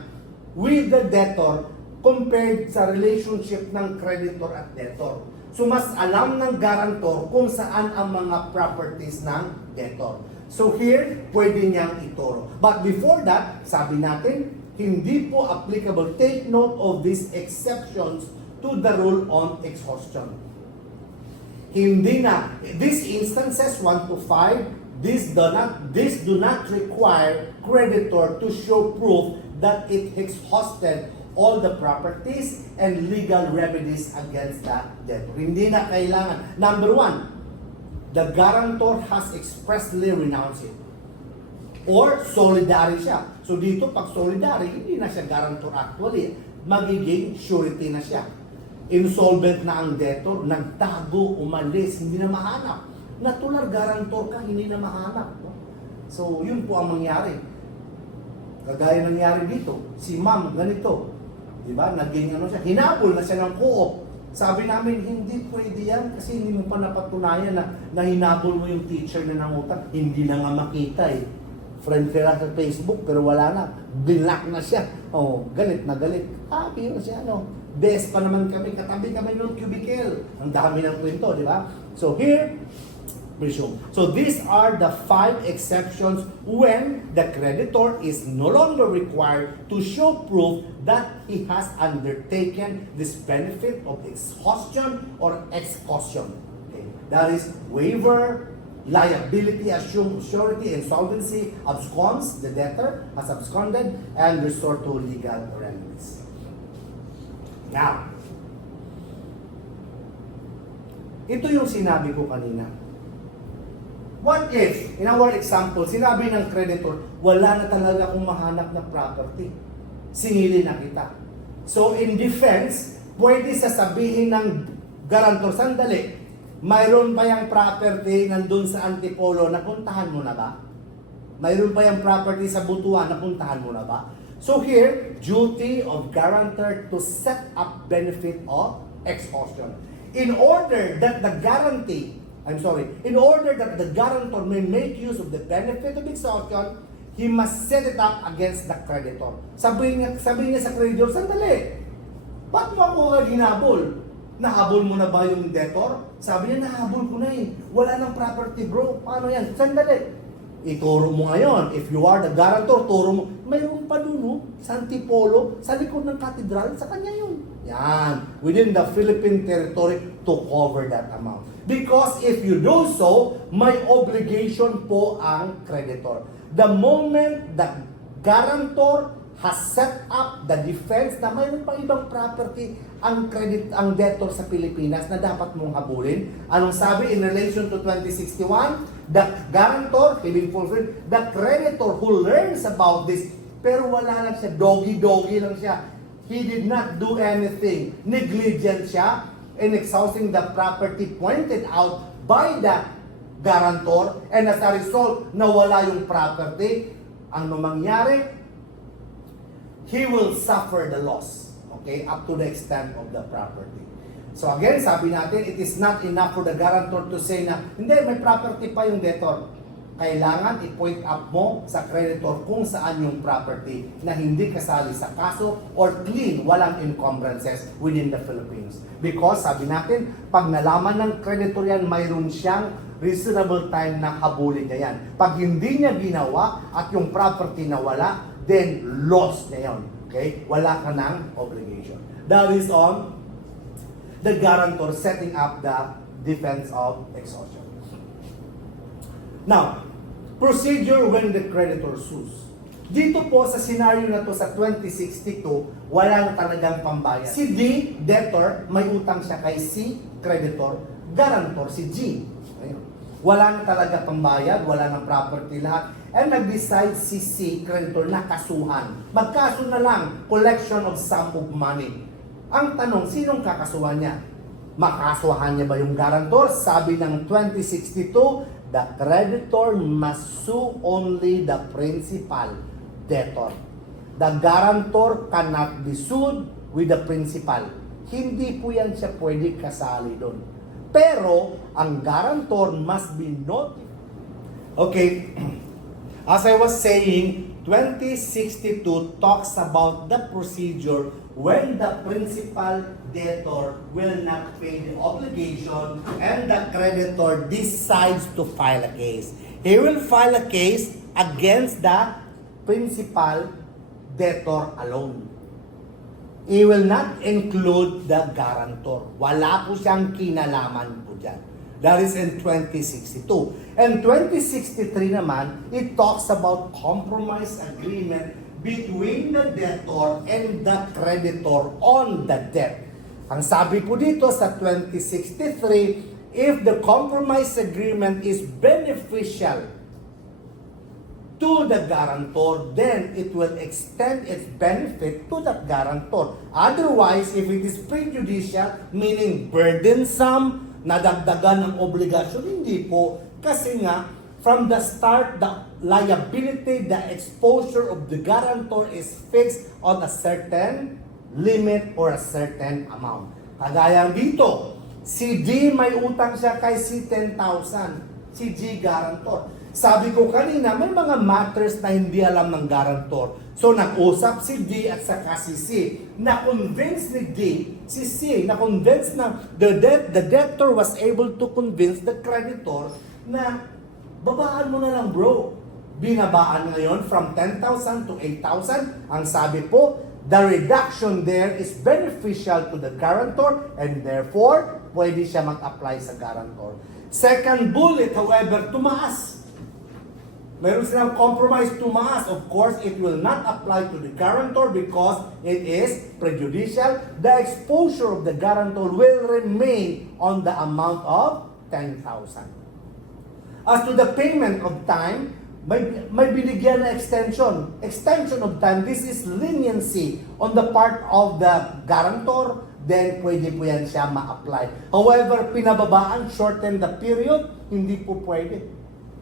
with the debtor compared sa relationship ng creditor at debtor. So mas alam ng guarantor kung saan ang mga properties ng debtor. So here, pwede niyang ituro. But before that, sabi natin, hindi po applicable. Take note of these exceptions to the rule on exhaustion. Hindi na. These instances, 1 to 5, these do not require creditor to show proof that it exhausted all the properties and legal remedies against the debtor. Hindi na kailangan. Number 1, the guarantor has expressly renounced it. Or solidary siya. So dito, pag solidary, hindi na siya guarantor actually. Magiging surety na siya. Insolvent na ang debtor, nagtago, umalis, hindi na mahanap. Natural guarantor ka, hindi na mahanap. No? So yun po ang mangyari. Kagaya nangyari dito, si ma'am ganito. Diba? Naging siya, hinabol na siya ng co-op. Sabi namin, hindi pwede yan kasi hindi mo pa napatunayan na hinabol mo yung teacher na nangutang. Hindi na nga makita eh. Friend ka sa Facebook pero wala na. Binlock na siya. Oh, galit na galit. Happy na siya, Best pa naman kami, katabi kami ng cubicle. Ang dami ng kwento, di ba? So here, presume. So these are the 5 exceptions when the creditor is no longer required to show proof that he has undertaken this benefit of exhaustion or exhaustion. Okay. That is waiver, liability, assumed surety, insolvency, absconds, the debtor has absconded, and restore to legal remedies. Now, ito yung sinabi ko kanina. What if, in our example, sinabi ng creditor, wala na talaga akong mahanap na property. Singilin na kita. So in defense, pwede sasabihin ng guarantor, sandali, mayroon pa yung property nandun sa Antipolo, napuntahan mo na ba? Mayroon pa yung property sa Butuan, napuntahan mo na ba? So here, duty of guarantor to set up benefit of exhaustion. In order that the guarantor may make use of the benefit of exhaustion, he must set it up against the creditor. Sabi niya sa creditor, sandali, ba't mo ako hinabol? Nahabol mo na ba yung debtor? Sabi niya, nahabol ko na eh. Wala nang property bro. Paano yan? Sandali. Ituro mo ngayon. If you are the guarantor, turo mo. Mayroon pa dun, no? Sa Antipolo, sa likod ng katedral, sa kanya yun. Yan. Within the Philippine territory to cover that amount. Because if you do so, may obligation po ang creditor. The moment the guarantor has set up the defense na mayroon pang ibang property ang debtor sa Pilipinas na dapat mong habulin. Anong sabi in relation to 2061? The guarantor, having fulfilled, the creditor who learns about this, pero wala lang siya, doggy lang siya. He did not do anything. Negligent siya in exhausting the property pointed out by the guarantor, and as a result, nawala yung property. Ano mangyari? He will suffer the loss, okay, up to the extent of the property. So again, sabi natin, it is not enough for the guarantor to say na, hindi, may property pa yung debtor. Kailangan i-point up mo sa creditor kung saan yung property na hindi kasali sa kaso or clean, walang encumbrances within the Philippines. Because sabi natin, pag nalaman ng creditor yan, mayroon siyang reasonable time na habulin niya yan. Pag hindi niya ginawa at yung property na wala, then loss na yun. Okay? Wala ka ng obligation. That is on the guarantor setting up the defense of exhaustion. Now, procedure when the creditor sues. Dito po sa scenario na to sa 2062, wala na talagang pambayad. Si D, debtor, may utang siya kay C, creditor, guarantor si G. Ayun. Wala na talaga pambayad, wala nang property lahat. And nag-decide si C, creditor, na kasuhan. Magkaso na lang, collection of sum of money. Ang tanong, sinong kakasuhan niya? Makasuhan niya ba yung guarantor? Sabi ng 2062, the creditor must sue only the principal debtor. The guarantor cannot be sued with the principal. Hindi po yan siya pwede kasali doon. Pero, ang guarantor must be notified. Okay. As I was saying, 2062 talks about the procedure when the principal debtor will not pay the obligation and the creditor decides to file a case. He will file a case against the principal debtor alone. He will not include the guarantor. Wala po siyang kinalaman po dyan. That is in 2062. And 2063 naman, it talks about compromise agreement between the debtor and the creditor on the debt. Ang sabi po dito sa 2063, if the compromise agreement is beneficial to the guarantor, then it will extend its benefit to that guarantor. Otherwise, if it is prejudicial, meaning burdensome, nadagdagan ng obligasyon, hindi po. Kasi nga, from the start, the liability, the exposure of the guarantor is fixed on a certain limit or a certain amount. Kagaya dito, si D may utang siya kay C 10,000. Si G guarantor. Sabi ko kanina, may mga matters na hindi alam ng guarantor. So nag-usap si D at saka si C. Na-convince ni D, si C, na-convince na the debtor was able to convince the creditor na babaan mo na lang bro. Binabaan ngayon from 10,000 to 8,000. Ang sabi po, the reduction there is beneficial to the guarantor and therefore, pwede siya mag-apply sa guarantor. Second bullet, however, tumaas. Meron silang compromise, tumaas. Of course, it will not apply to the guarantor because it is prejudicial. The exposure of the guarantor will remain on the amount of 10,000. As to the payment of time, may binigyan na extension. Extension of time, this is leniency on the part of the guarantor, then pwede po yan siya ma-apply. However, pinababaan, shorten the period, hindi po pwede.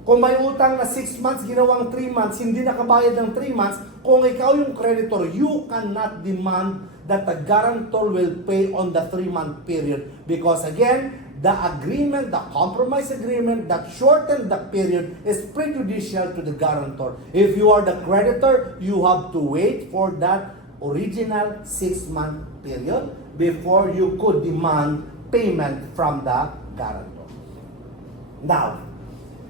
Kung may utang na 6 months, ginawang 3 months, hindi nakabayad ng 3 months, kung ikaw yung creditor, you cannot demand that the guarantor will pay on the 3-month period. Because again, the agreement, the compromise agreement that shortened the period is prejudicial to the guarantor. If you are the creditor, you have to wait for that original 6-month period before you could demand payment from the guarantor. Now,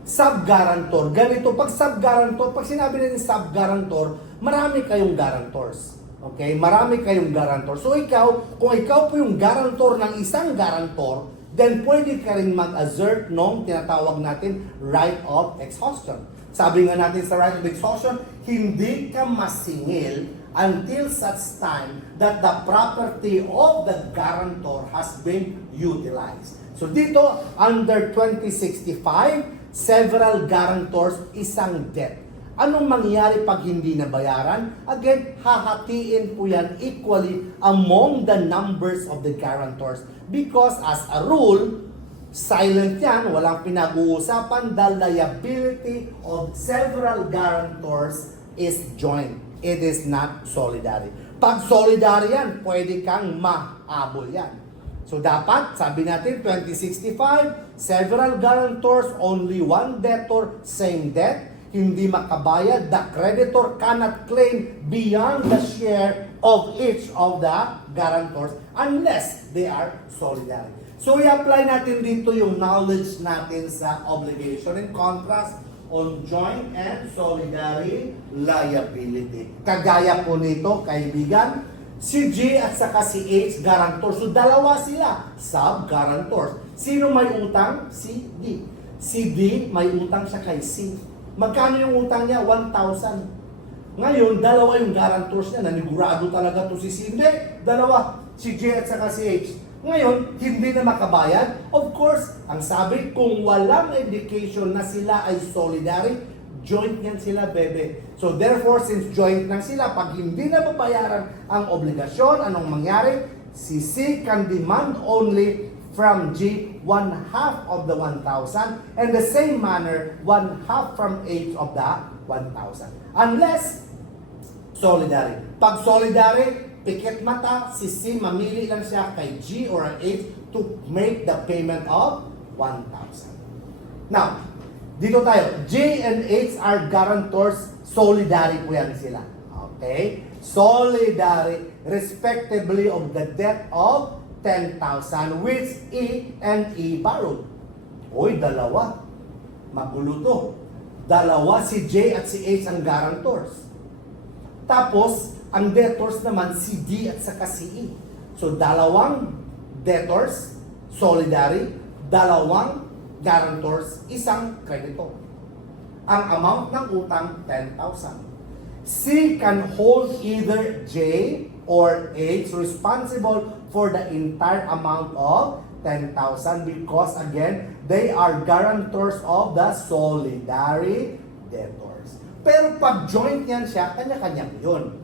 sub-guarantor. Ganito, pag sub-guarantor, pag sinabi natin sub-guarantor, marami kayong guarantors. Okay? Marami kayong guarantor. So ikaw, kung ikaw po yung guarantor ng isang guarantor, then pwede ka rin mag-assert nung tinatawag natin right of exhaustion. Sabi nga natin sa right of exhaustion, hindi ka masingil until such time that the property of the guarantor has been utilized. So dito, under 2065, several guarantors, isang debt. Anong mangyayari pag hindi nabayaran? Again, hahatiin po yan equally among the numbers of the guarantors. Because as a rule, silent yan, walang pinag-uusapan, the liability of several guarantors is joint. It is not solidary. Pag solidary yan, pwede kang mahabol yan. So dapat, sabi natin, 2065, several guarantors, only one debtor, same debt, hindi makabayad, the creditor cannot claim beyond the share of each of the guarantors unless they are solidary. So i-apply natin dito yung knowledge natin sa obligation in contrast on joint and solidary liability. Kagaya po nito, kaibigan, si G at saka si H, guarantor. So, dalawa sila, sub-guarantors. Sino may utang? Si D. Si D, may utang siya kay C. Magkano yung utang niya? 1,000. Ngayon, dalawa yung guarantors niya. Nanigurado talaga to si C. Hindi, dalawa. Si J at saka si H. Ngayon, hindi na makabayad. Of course, ang sabi, kung walang indication na sila ay solidary, joint yan sila, bebe. So therefore, since joint lang sila, pag hindi na babayaran ang obligasyon, anong mangyari? Si C can demand only from G 1/2 of the 1,000 and the same manner 1/2 from H of the 1,000. Unless solidary. Pag solidary, pikit mata, si C mamili lang siya kay G or H to make the payment of 1,000. Now, dito tayo, J and H are guarantors, solidary po yan sila. Okay? Solidary, respectively of the debt of 10,000 which E and E borrowed. Uy, dalawa. Magulo to. Dalawa, si J at si H ang guarantors. Tapos, ang debtors naman si D at saka si E. So, dalawang debtors, solidary, dalawang guarantors, isang creditor. Ang amount ng utang, 10,000. C can hold either J or H responsible for the entire amount of 10,000 because again, they are guarantors of the solidary debtors. Pero pag joint yan siya, kanya-kanya yun.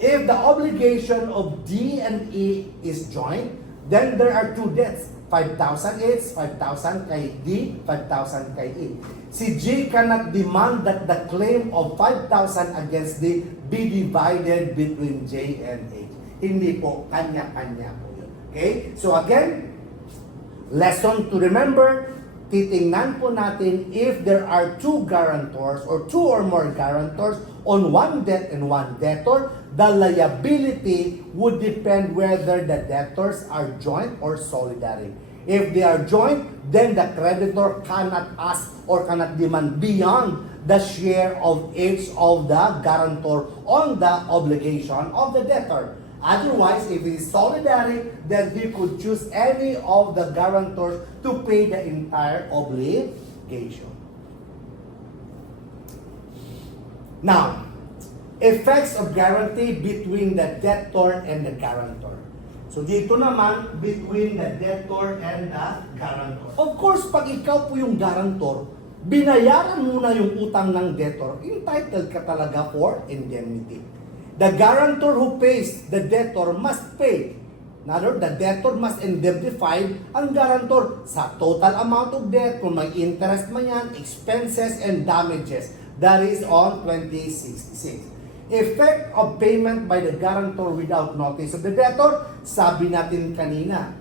If the obligation of D and E is joint, then there are two debts. 5,000 each, 5,000 kay D, 5,000 kay E. Si G cannot demand that the claim of 5,000 against D be divided between J and H. Hindi po, kanya-kanya po yun. Okay? So again, lesson to remember, titingnan po natin if there are two guarantors or two or more guarantors on one debt and one debtor, the liability would depend whether the debtors are joint or solidary. If they are joint, then the creditor cannot ask or cannot demand beyond the share of each of the guarantor on the obligation of the debtor. Otherwise, if it is solidary, then he could choose any of the guarantors to pay the entire obligation. Now, effects of guarantee between the debtor and the guarantor. So dito naman, between the debtor and the guarantor. Of course, pag ikaw po yung guarantor, binayaran muna yung utang ng debtor, entitled ka talaga for indemnity. The guarantor who pays the debtor must pay In other words, the debtor must indemnify ang guarantor sa total amount of debt, kung may interest man yan, expenses, and damages. That is on 2066. Effect of payment by the guarantor without notice of the debtor, sabi natin kanina,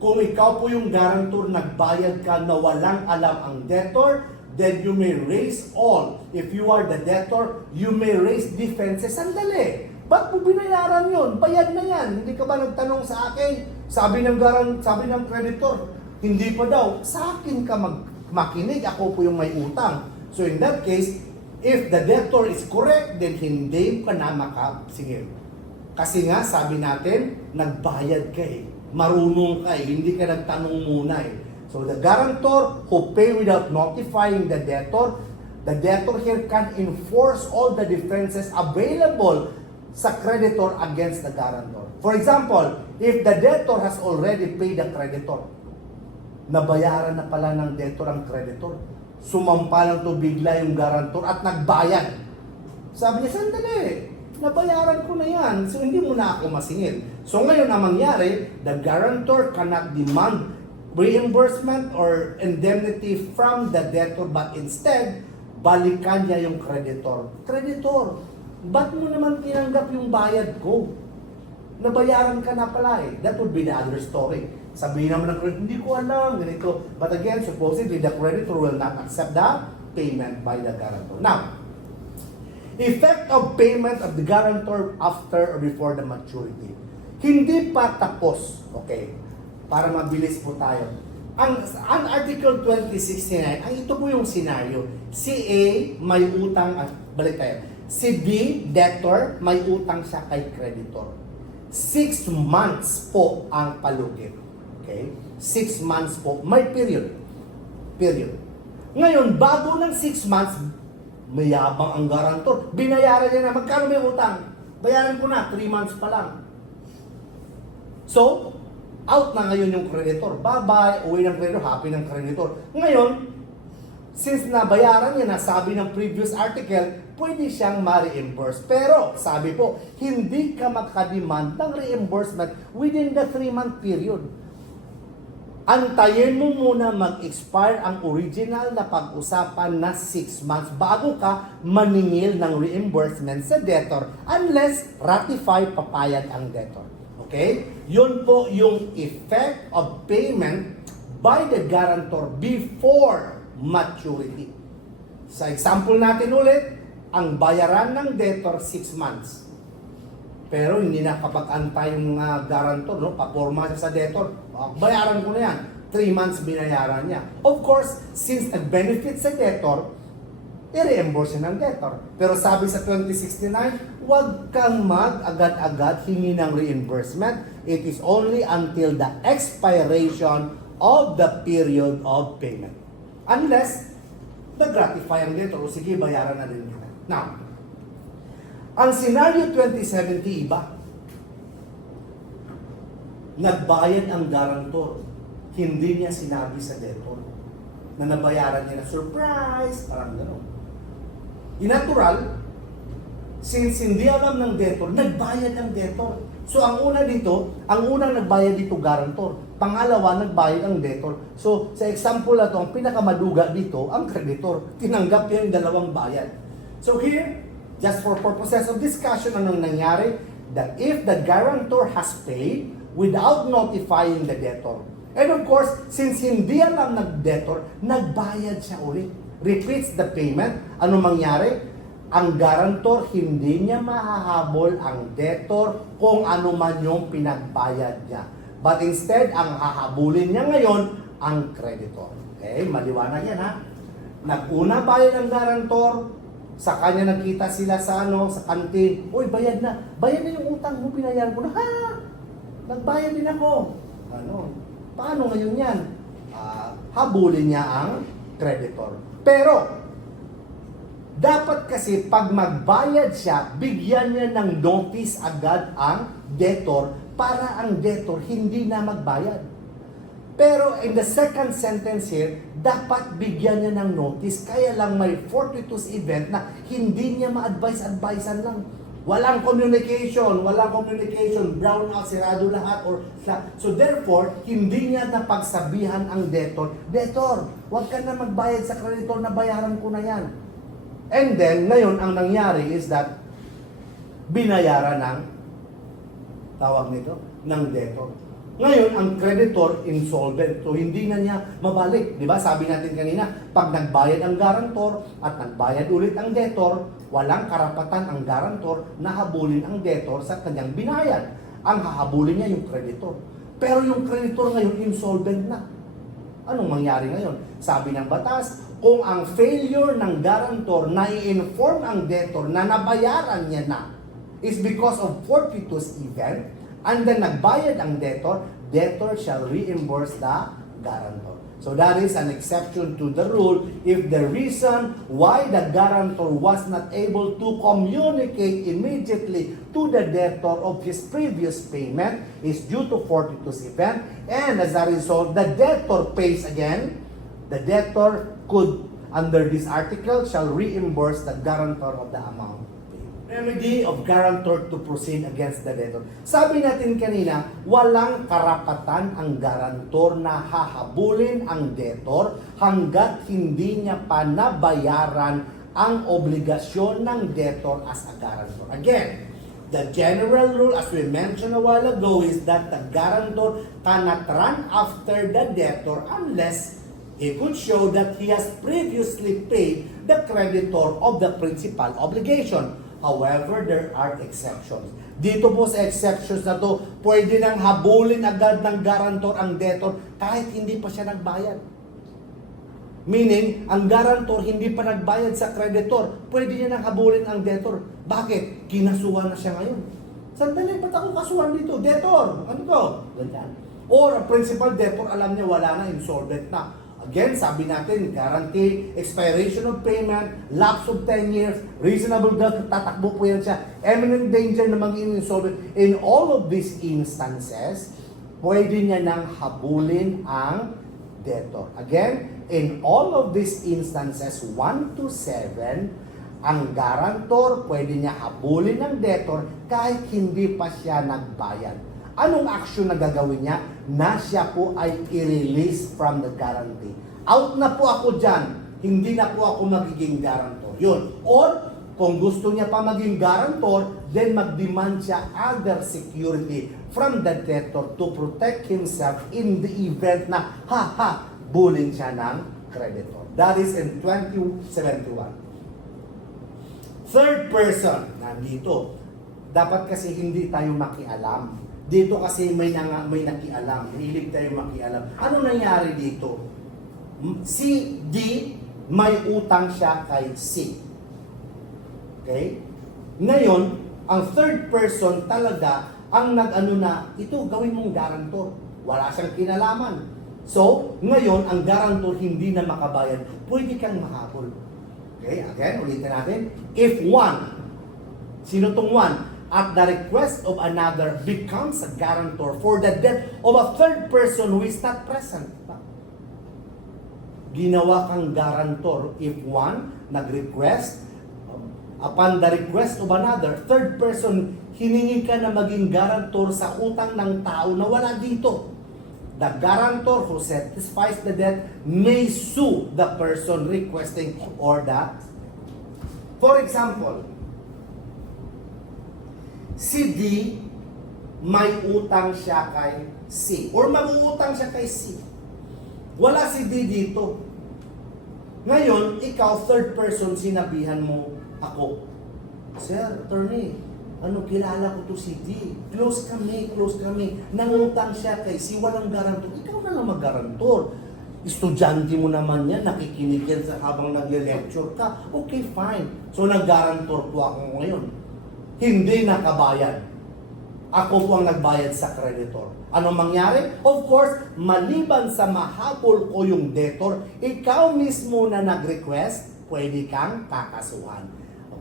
kung ikaw po yung guarantor, nagbayad ka na walang alam ang debtor, then you may raise all. If you are the debtor, you may raise defenses. Sandali. Ba't mo binayaran yun? Bayad na yan. Hindi ka ba nagtanong sa akin? Sabi ng creditor, hindi pa daw. Sa akin ka makinig, ako po yung may utang. So in that case, if the debtor is correct, then hindi ka na makasingil. Kasi nga, sabi natin, nagbayad ka eh. Marunong ka eh. Hindi ka nagtanong muna eh. So the guarantor who pay without notifying the debtor here can enforce all the defenses available sa creditor against the guarantor. For example, if the debtor has already paid the creditor, nabayaran na pala ng debtor ang creditor, sumampa lang to bigla yung guarantor at nagbayad. Sabi niya, sandali, nabayaran ko na yan, so hindi mo na ako masingil. So ngayon ang mangyari, the guarantor cannot demand reimbursement or indemnity from the debtor, but instead, balikan niya yung creditor. Creditor, ba't mo naman tinanggap yung bayad ko? Nabayaran ka na pala eh. That would be the other story. Sabihin naman ng creditor, hindi ko alam, ganito. But again, supposedly, the creditor will not accept the payment by the guarantor. Now, effect of payment of the guarantor after or before the maturity. Hindi pa tapos. Okay. Para mabilis po tayo. Ang Article 2069, ang ito po yung scenario. Si A, may utang, balik tayo. Si B, debtor, may utang siya kay creditor. 6 months po ang palugit. Okay? 6 months po. May period. Period. Ngayon, bago ng 6 months, mayabang ang guarantor. Binayaran niya na. Magkano may utang? Bayaran ko na. 3 months pa lang. So, out na ngayon yung creditor. Bye-bye. Uwi ng creditor. Happy ng creditor. Ngayon, since nabayaran niya na, sabi ng previous article, pwede siyang ma-reimburse. Pero, sabi po, hindi ka makademand ng reimbursement within the 3-month period. Antayin mo muna mag-expire ang original na pag-usapan na 6 months bago ka maningil ng reimbursement sa debtor unless ratify papayag ang debtor. Okay? Yun po yung effect of payment by the guarantor before maturity. Sa example natin ulit, ang bayaran ng debtor 6 months. Pero hindi na kapag-antay yung guarantor, no? Paporma siya sa debtor, bayaran ko na yan. 3 months binayaran niya. Of course, since nag-benefit sa debtor, i-reimburse ng debtor. Pero sabi sa 2069, huwag kang mag-agad-agad hingi ng reimbursement. It is only until the expiration of the period of payment. Unless, nag-ratify ang debtor, o sige, bayaran na rin nila. Now, ang scenario 2070 iba. Nagbayad ang guarantor. Hindi niya sinabi sa debtor na nabayaran niya na surprise, parang gano'n. In natural, since hindi alam ng debtor, nagbayad ang debtor. So ang una dito, ang unang nagbayad dito guarantor. Pangalawa, nagbayad ang debtor. So sa example na to, ang pinakamaduga dito, ang creditor. Tinanggap niya yung dalawang bayad. So here, just for purposes of discussion, anong nangyari? That if the guarantor has paid without notifying the debtor, and of course, since hindi alam ng debtor, nagbayad siya ulit. Repeats the payment. Ano mangyari? Ang guarantor, hindi niya mahahabol ang debtor kung ano man yung pinagbayad niya. But instead, ang hahabulin niya ngayon, ang creditor. Okay? Maliwanag yan ha. Nag-una bayad ang guarantor, sa kanya nagkita sila sa sa kantin. Uy, bayad na. Bayad na yung utang mo, binayaran ko na. Ha! Nagbayad din ako. Paano ngayon yan? Habulin niya ang creditor. Pero, dapat kasi pag magbayad siya, bigyan niya ng notice agad ang debtor para ang debtor hindi na magbayad. Pero in the second sentence here, dapat bigyan niya ng notice. Kaya lang may fortuitous event na hindi niya ma-advise-advisean lang. Walang communication, brown out, sirado lahat. So therefore, hindi niya napagsabihan ang debtor, debtor, huwag ka na magbayad sa kreditor, na bayaran ko na yan. And then, ngayon, ang nangyari is that, binayaran ng, tawag nito, ng debtor. Ngayon, ang creditor insolvent. So, hindi na niya mabalik. Di ba? Sabi natin kanina, pag nagbayad ang guarantor at nagbayad ulit ang debtor, walang karapatan ang guarantor na habulin ang debtor sa kanyang binayad. Ang hahabulin niya yung creditor. Pero yung creditor ngayon, insolvent na. Anong mangyari ngayon? Sabi ng batas, kung ang failure ng guarantor na i-inform ang debtor na nabayaran niya na is because of fortuitous event, and then nagbayad ang debtor, debtor shall reimburse the guarantor. So that is an exception to the rule if the reason why the guarantor was not able to communicate immediately to the debtor of his previous payment is due to fortuitous event, and as a result, the debtor pays again, the debtor could, under this article, shall reimburse the guarantor of the amount. Remedy of guarantor to proceed against the debtor. Sabi natin kanina, walang karapatan ang guarantor na hahabulin ang debtor hanggat hindi niya pa nabayaran ang obligasyon ng debtor as a guarantor. Again, the general rule, as we mentioned a while ago, is that the guarantor cannot run after the debtor unless he could show that he has previously paid the creditor of the principal obligation. However, there are exceptions. Dito po sa exceptions na to, pwede nang habulin agad ng guarantor ang debtor kahit hindi pa siya nagbayad. Meaning, ang guarantor hindi pa nagbayad sa creditor, pwede niya nang habulin ang debtor. Bakit? Kinasuhan na siya ngayon. Sandali, ba't ako kasuhan dito? Debtor, ano to? Ganyan. Or, ang principal debtor, alam niya wala na, insolvent na. Again, sabi natin, guarantee, expiration of payment, lapse of 10 years, reasonable doubt, tatakbo po yan siya, imminent danger na maging insolvent. In all of these instances, pwede niya nang habulin ang debtor. Again, in all of these instances, 1 to 7, ang guarantor pwede niya habulin ng debtor kahit hindi pa siya nagbayad. Anong action na gagawin niya? Na siya po ay i-release from the guarantee. Out na po ako dyan. Hindi na po ako magiging guarantor. Yun. Or, kung gusto niya pa maging guarantor, then mag-demand siya other security from the debtor to protect himself in the event na, bulin siya ng creditor. That is in 2071. Third person, nandito. Dapat kasi hindi tayo makialam. Dito kasi may nakialam. Hilig tayo makialam. Ano nangyari dito? Si D, may utang siya kay C. Okay? Ngayon, ang third person talaga ang nag-ano na, ito gawin mong guarantor. Wala siyang kinalaman. So, ngayon, ang guarantor hindi na makabayad. Pwede kang mahabol. Okay? Again, ulitin natin. If one, sino tong one? At the request of another becomes a guarantor for the debt of a third person who is not present. Ginawa kang guarantor if one nag-request, upon the request of another, third person, hiningi ka na maging guarantor sa utang ng tao na wala dito. The guarantor who satisfies the debt may sue the person requesting or that. For example, si D, may utang siya kay C. Or mag-uutang siya kay C. Wala si D dito. Ngayon, ikaw, third person, sinabihan mo ako. Sir, attorney, kilala ko to si D. Close kami. Nangutang siya kay C, walang garantor. Ikaw na lang mag-garantor. Estudyante mo naman yan, nakikinig yan habang nagle-lecture ka. Okay, fine. So, nag-garantor po ako ngayon. Hindi nakabayad. Ako po ang nagbayad sa creditor. Anong mangyari? Of course, maliban sa mahabol ko yung debtor, ikaw mismo na nag-request, pwede kang kakasuhan.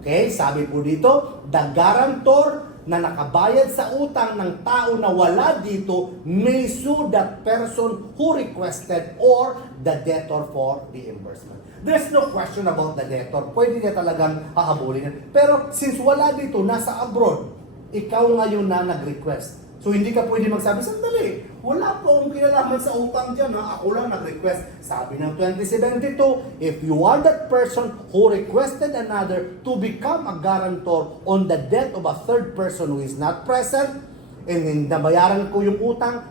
Okay? Sabi po dito, the guarantor na nakabayad sa utang ng tao na wala dito may sue that person who requested or the debtor for reimbursement. There's no question about the debtor. Pwede niya talagang hahabulin. Pero since wala dito, nasa abroad, ikaw ngayon na nag-request. So hindi ka pwede magsabi, sandali, wala po akong kinalaman sa utang dyan, ha? Ako lang nag-request. Sabi ng 2072, if you are that person who requested another to become a guarantor on the debt of a third person who is not present, and nabayaran ko yung utang,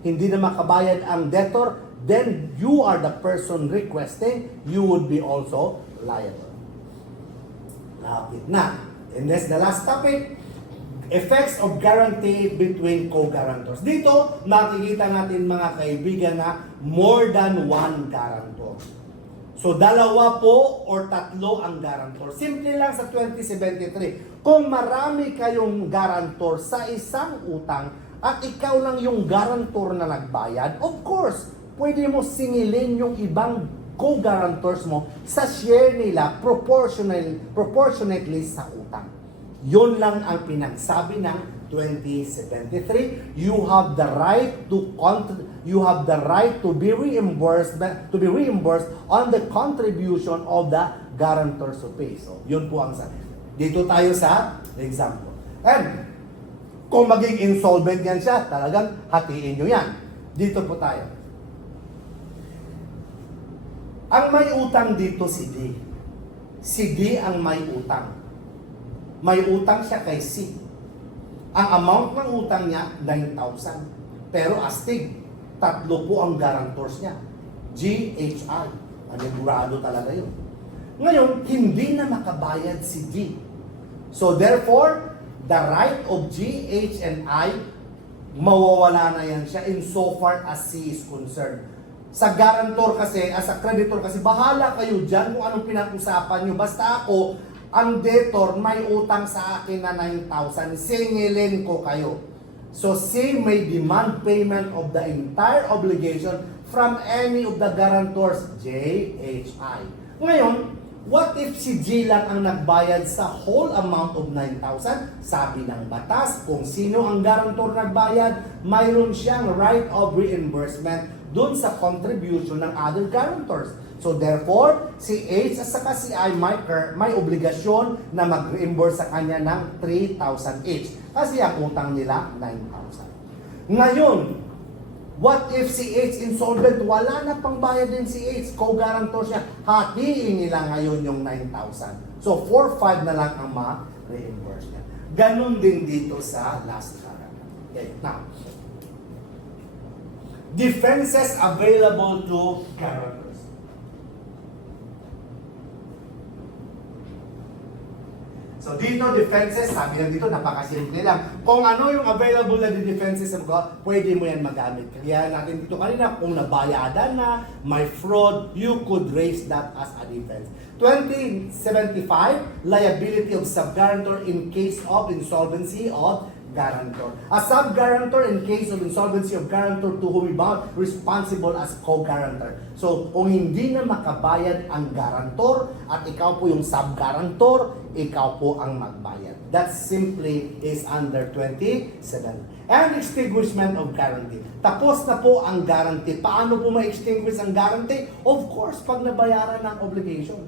hindi na makabayad ang debtor, then you are the person requesting, you would be also liable. Lapit na. And that's the last topic. Effects of guarantee between co-guarantors. Dito, makikita natin mga kaibigan na more than one guarantor. So, dalawa po or tatlo ang guarantor. Simple lang sa 2073. Kung marami kayong guarantor sa isang utang at ikaw lang yung guarantor na nagbayad, of course, pwede mo singilin yung ibang co-guarantors mo sa share nila proportionately sa utang. Yun lang ang pinagsabi ng 2073. You have the right to be reimbursed on the contribution of the guarantors who pay. So, yun po ang sabi. Dito tayo sa example. And kung maging insolvent yan siya, talagang hatiin nyo yan. Dito po tayo. Ang may utang dito si D. Si D ang may utang. May utang siya kay C. Ang amount ng utang niya, 9,000. Pero astig, tatlo po ang guarantors niya. G, H, I. Anigurado talaga yun. Ngayon, hindi na makabayad si D. So therefore, the right of G, H, and I, mawawala na yan siya insofar as C is concerned. Sa guarantor kasi, as a creditor kasi, bahala kayo dyan kung anong pinag-usapan nyo. Basta ako, ang debtor may utang sa akin na 9,000, singilin ko kayo. So C may demand payment of the entire obligation from any of the guarantors, J, H, I. Ngayon, what if si G lang ang nagbayad sa whole amount of 9,000? Sabi ng batas, kung sino ang guarantor nagbayad, mayroon siyang right of reimbursement dun sa contribution ng other guarantors. So therefore, si H at saka si I may obligasyon na mag-reimburse sa kanya ng 3,000 each. Kasi ang utang nila, 9,000. Ngayon, what if si H insolvent? Wala na pang bayad din si H. Co-guarantor siya. Hatiin nila ngayon yung 9,000. So 4,500 na lang ang ma-reimburse niya. Ganon din dito sa last paragraph. Okay, now. Defenses available to guarantors. So dito, defenses, sabi lang dito, napakasimple lang. Kung ano yung available na defenses mo, pwede mo yan magamit. Kaya natin dito kanina, kung nabayadan na, may fraud, you could raise that as a defense. 2075, liability of subguarantor in case of insolvency of guarantor. A sub-guarantor in case of insolvency of guarantor to whom bound responsible as co-guarantor. So, kung hindi na makabayad ang guarantor at ikaw po yung sub-guarantor, ikaw po ang magbayad. That simply is under 27. And extinguishment of guarantee. Tapos na po ang guarantee. Paano po ma-extinguish ang guarantee? Of course, pag nabayaran ng obligation.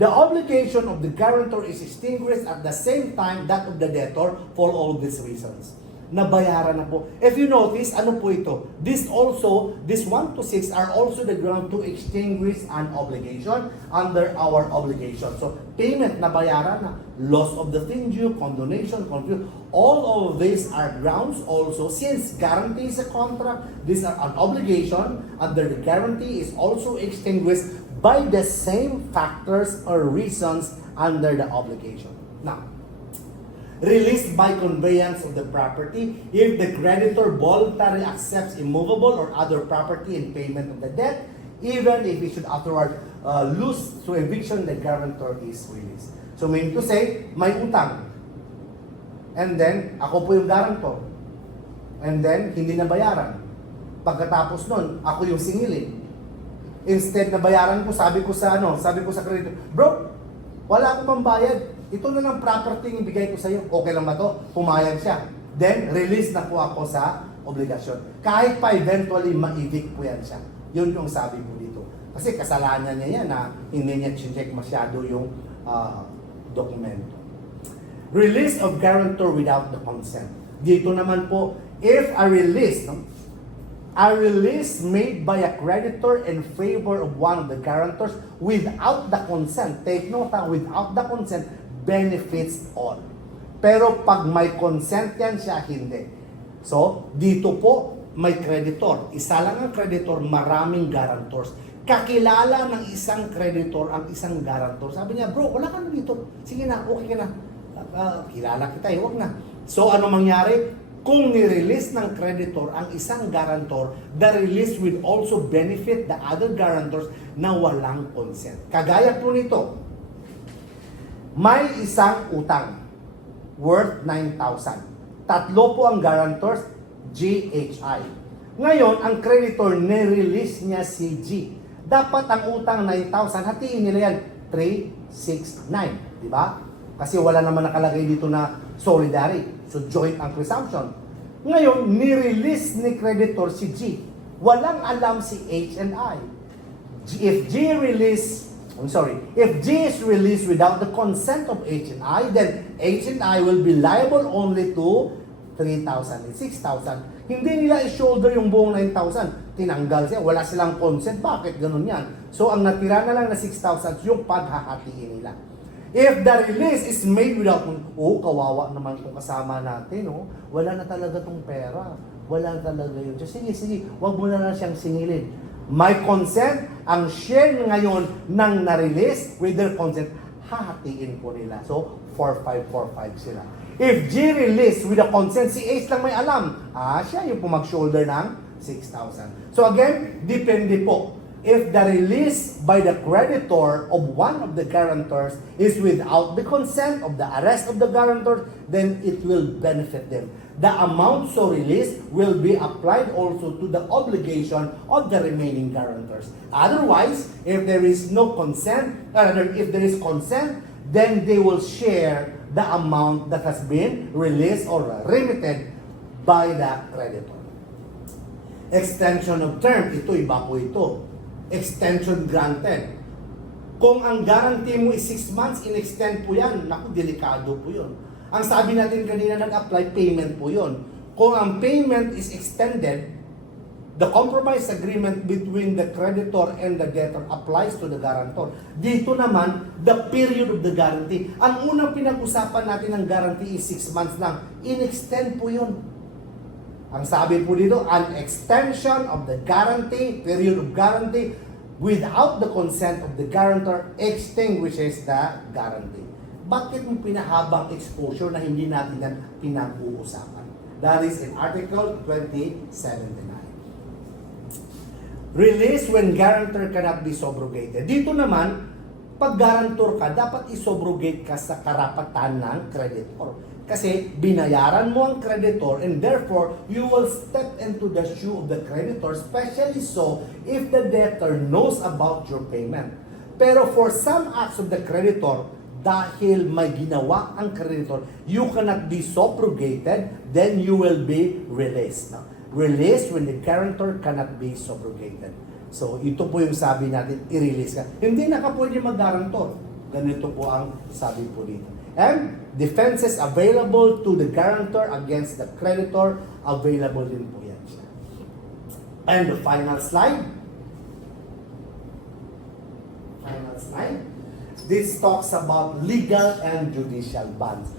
The obligation of the guarantor is extinguished at the same time that of the debtor for all these reasons. Nabayaran na po. If you notice, ano po ito? This 1 to 6 are also the ground to extinguish an obligation under our obligation. So, payment nabayaran na. Loss of the thing due, condonation, confusion. All of these are grounds also. Since guarantee is a contract, these are an obligation under the guarantee is also extinguished by the same factors or reasons under the obligation. Now, released by conveyance of the property if the creditor voluntarily accepts immovable or other property in payment of the debt, even if it should afterward lose through eviction, the guarantor is released. So meaning to say, may utang. And then, ako po yung guarantor. And then, hindi na bayaran. Pagkatapos nun, ako yung singilin. Instead na bayaran ko, sabi ko sa creditor, bro, wala akong pambayad. ito na lang property yung ibigay ko sa iyo. Okay lang ba to? Pumayag siya. Then, release na po ako sa obligasyon. Kahit pa eventually ma-evict po yan siya. Yun yung sabi po dito. Kasi kasalanan niya yan na hindi niya check masyado yung dokumento. Release of guarantor without the consent. Dito naman po, if a release made by a creditor in favor of one of the guarantors without the consent, take note, without the consent, benefits all. Pero pag may consent yan siya, hindi. So, dito po, may creditor. Isa lang ang creditor, maraming guarantors. Kakilala ng isang creditor ang isang guarantor. Sabi niya, bro, wala ka na dito. Sige na, okay ka na. Kilala kita, huwag na. So, ano mangyari? Kung ni-release ng creditor ang isang guarantor, the release will also benefit the other guarantors na walang consent. Kagaya po nito, may isang utang worth 9,000. Tatlo po ang guarantors, GHI. Ngayon, ang creditor, ni-release niya si G. Dapat ang utang 9,000, hatiin nila yan, 369. Diba? Kasi wala naman nakalagay dito na solidary. So, joint ang presumption. Ngayon, ni-release ni creditor si G. Walang alam si H and I. If G is released without the consent of H and I, then H and I will be liable only to 3,000 and 6,000. Hindi nila i-shoulder yung buong 9,000. Tinanggal siya. Wala silang consent. Bakit ganun yan? So, ang natira na lang na 6,000 yung paghahatiin nila. If the release is made without, kawawa naman itong kasama natin, wala na talaga itong pera. Wala na talaga yun. So, sige, wag mo na lang siyang singilin. May consent, ang share ngayon ng na-release with their consent, hahatiin po nila. So, 4,545 sila. If G release with a consent, si H lang may alam, siya yung pumag-shoulder ng 6,000. So again, depende po. If the release by the creditor of one of the guarantors is without the consent of the rest of the guarantors, then it will benefit them. The amount so released will be applied also to the obligation of the remaining guarantors. Otherwise, if there is no consent, if there is consent, then they will share the amount that has been released or remitted by the creditor. Extension of term, ito iba po ito. Extension granted. Kung ang guarantee mo is 6 months, in-extend po yan. Naku, delikado po yun. Ang sabi natin kanina nag-apply, payment po yun. Kung ang payment is extended, the compromise agreement between the creditor and the debtor applies to the guarantor. Dito naman, the period of the guarantee. Ang unang pinag-usapan natin ng guarantee is 6 months lang. In-extend po yun. Ang sabi po dito, an extension of the guarantee, period of guarantee, without the consent of the guarantor extinguishes the guarantee. Bakit mo pinahabang exposure na hindi natin yan pinag-uusapan? That is in Article 2079. Release when guarantor cannot be subrogated. Dito naman, pag guarantor ka, dapat isubrogate ka sa karapatan ng creditor. Kasi binayaran mo ang creditor and therefore, you will step into the shoe of the creditor, especially so if the debtor knows about your payment. Pero for some acts of the creditor, dahil may ginawa ang creditor, you cannot be subrogated, then you will be released. Released when the guarantor cannot be subrogated. So, ito po yung sabi natin, i-release ka. Hindi na ka pwede mag-guarantor. Ganito po ang sabi po dito. And defenses available to the guarantor against the creditor, available din po yan siya. And the final slide. Final slide. This talks about legal and judicial bonds.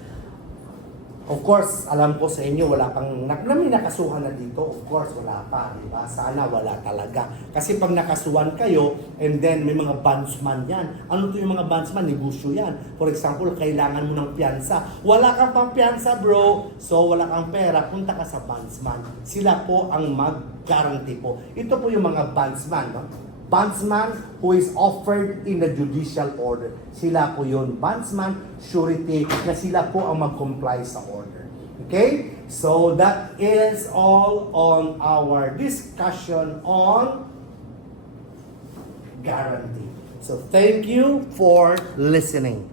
Of course, alam ko sa inyo, wala pang may nakasuhan na dito. Of course, wala pa, di ba? Sana wala talaga. Kasi pag nakasuhan kayo, and then may mga bondsman yan. Ano to yung mga bondsman? Negosyo yan. For example, kailangan mo ng piyansa. Wala kang pang piyansa, bro. So, wala kang pera. Punta ka sa bondsman. Sila po ang mag-guarantee po. Ito po yung mga bondsman, no? Bondsman who is offered in the judicial order. Sila po yun. Bondsman, surety, na sila po ang mag-comply sa order. Okay? So, that is all on our discussion on guarantee. So, thank you for listening.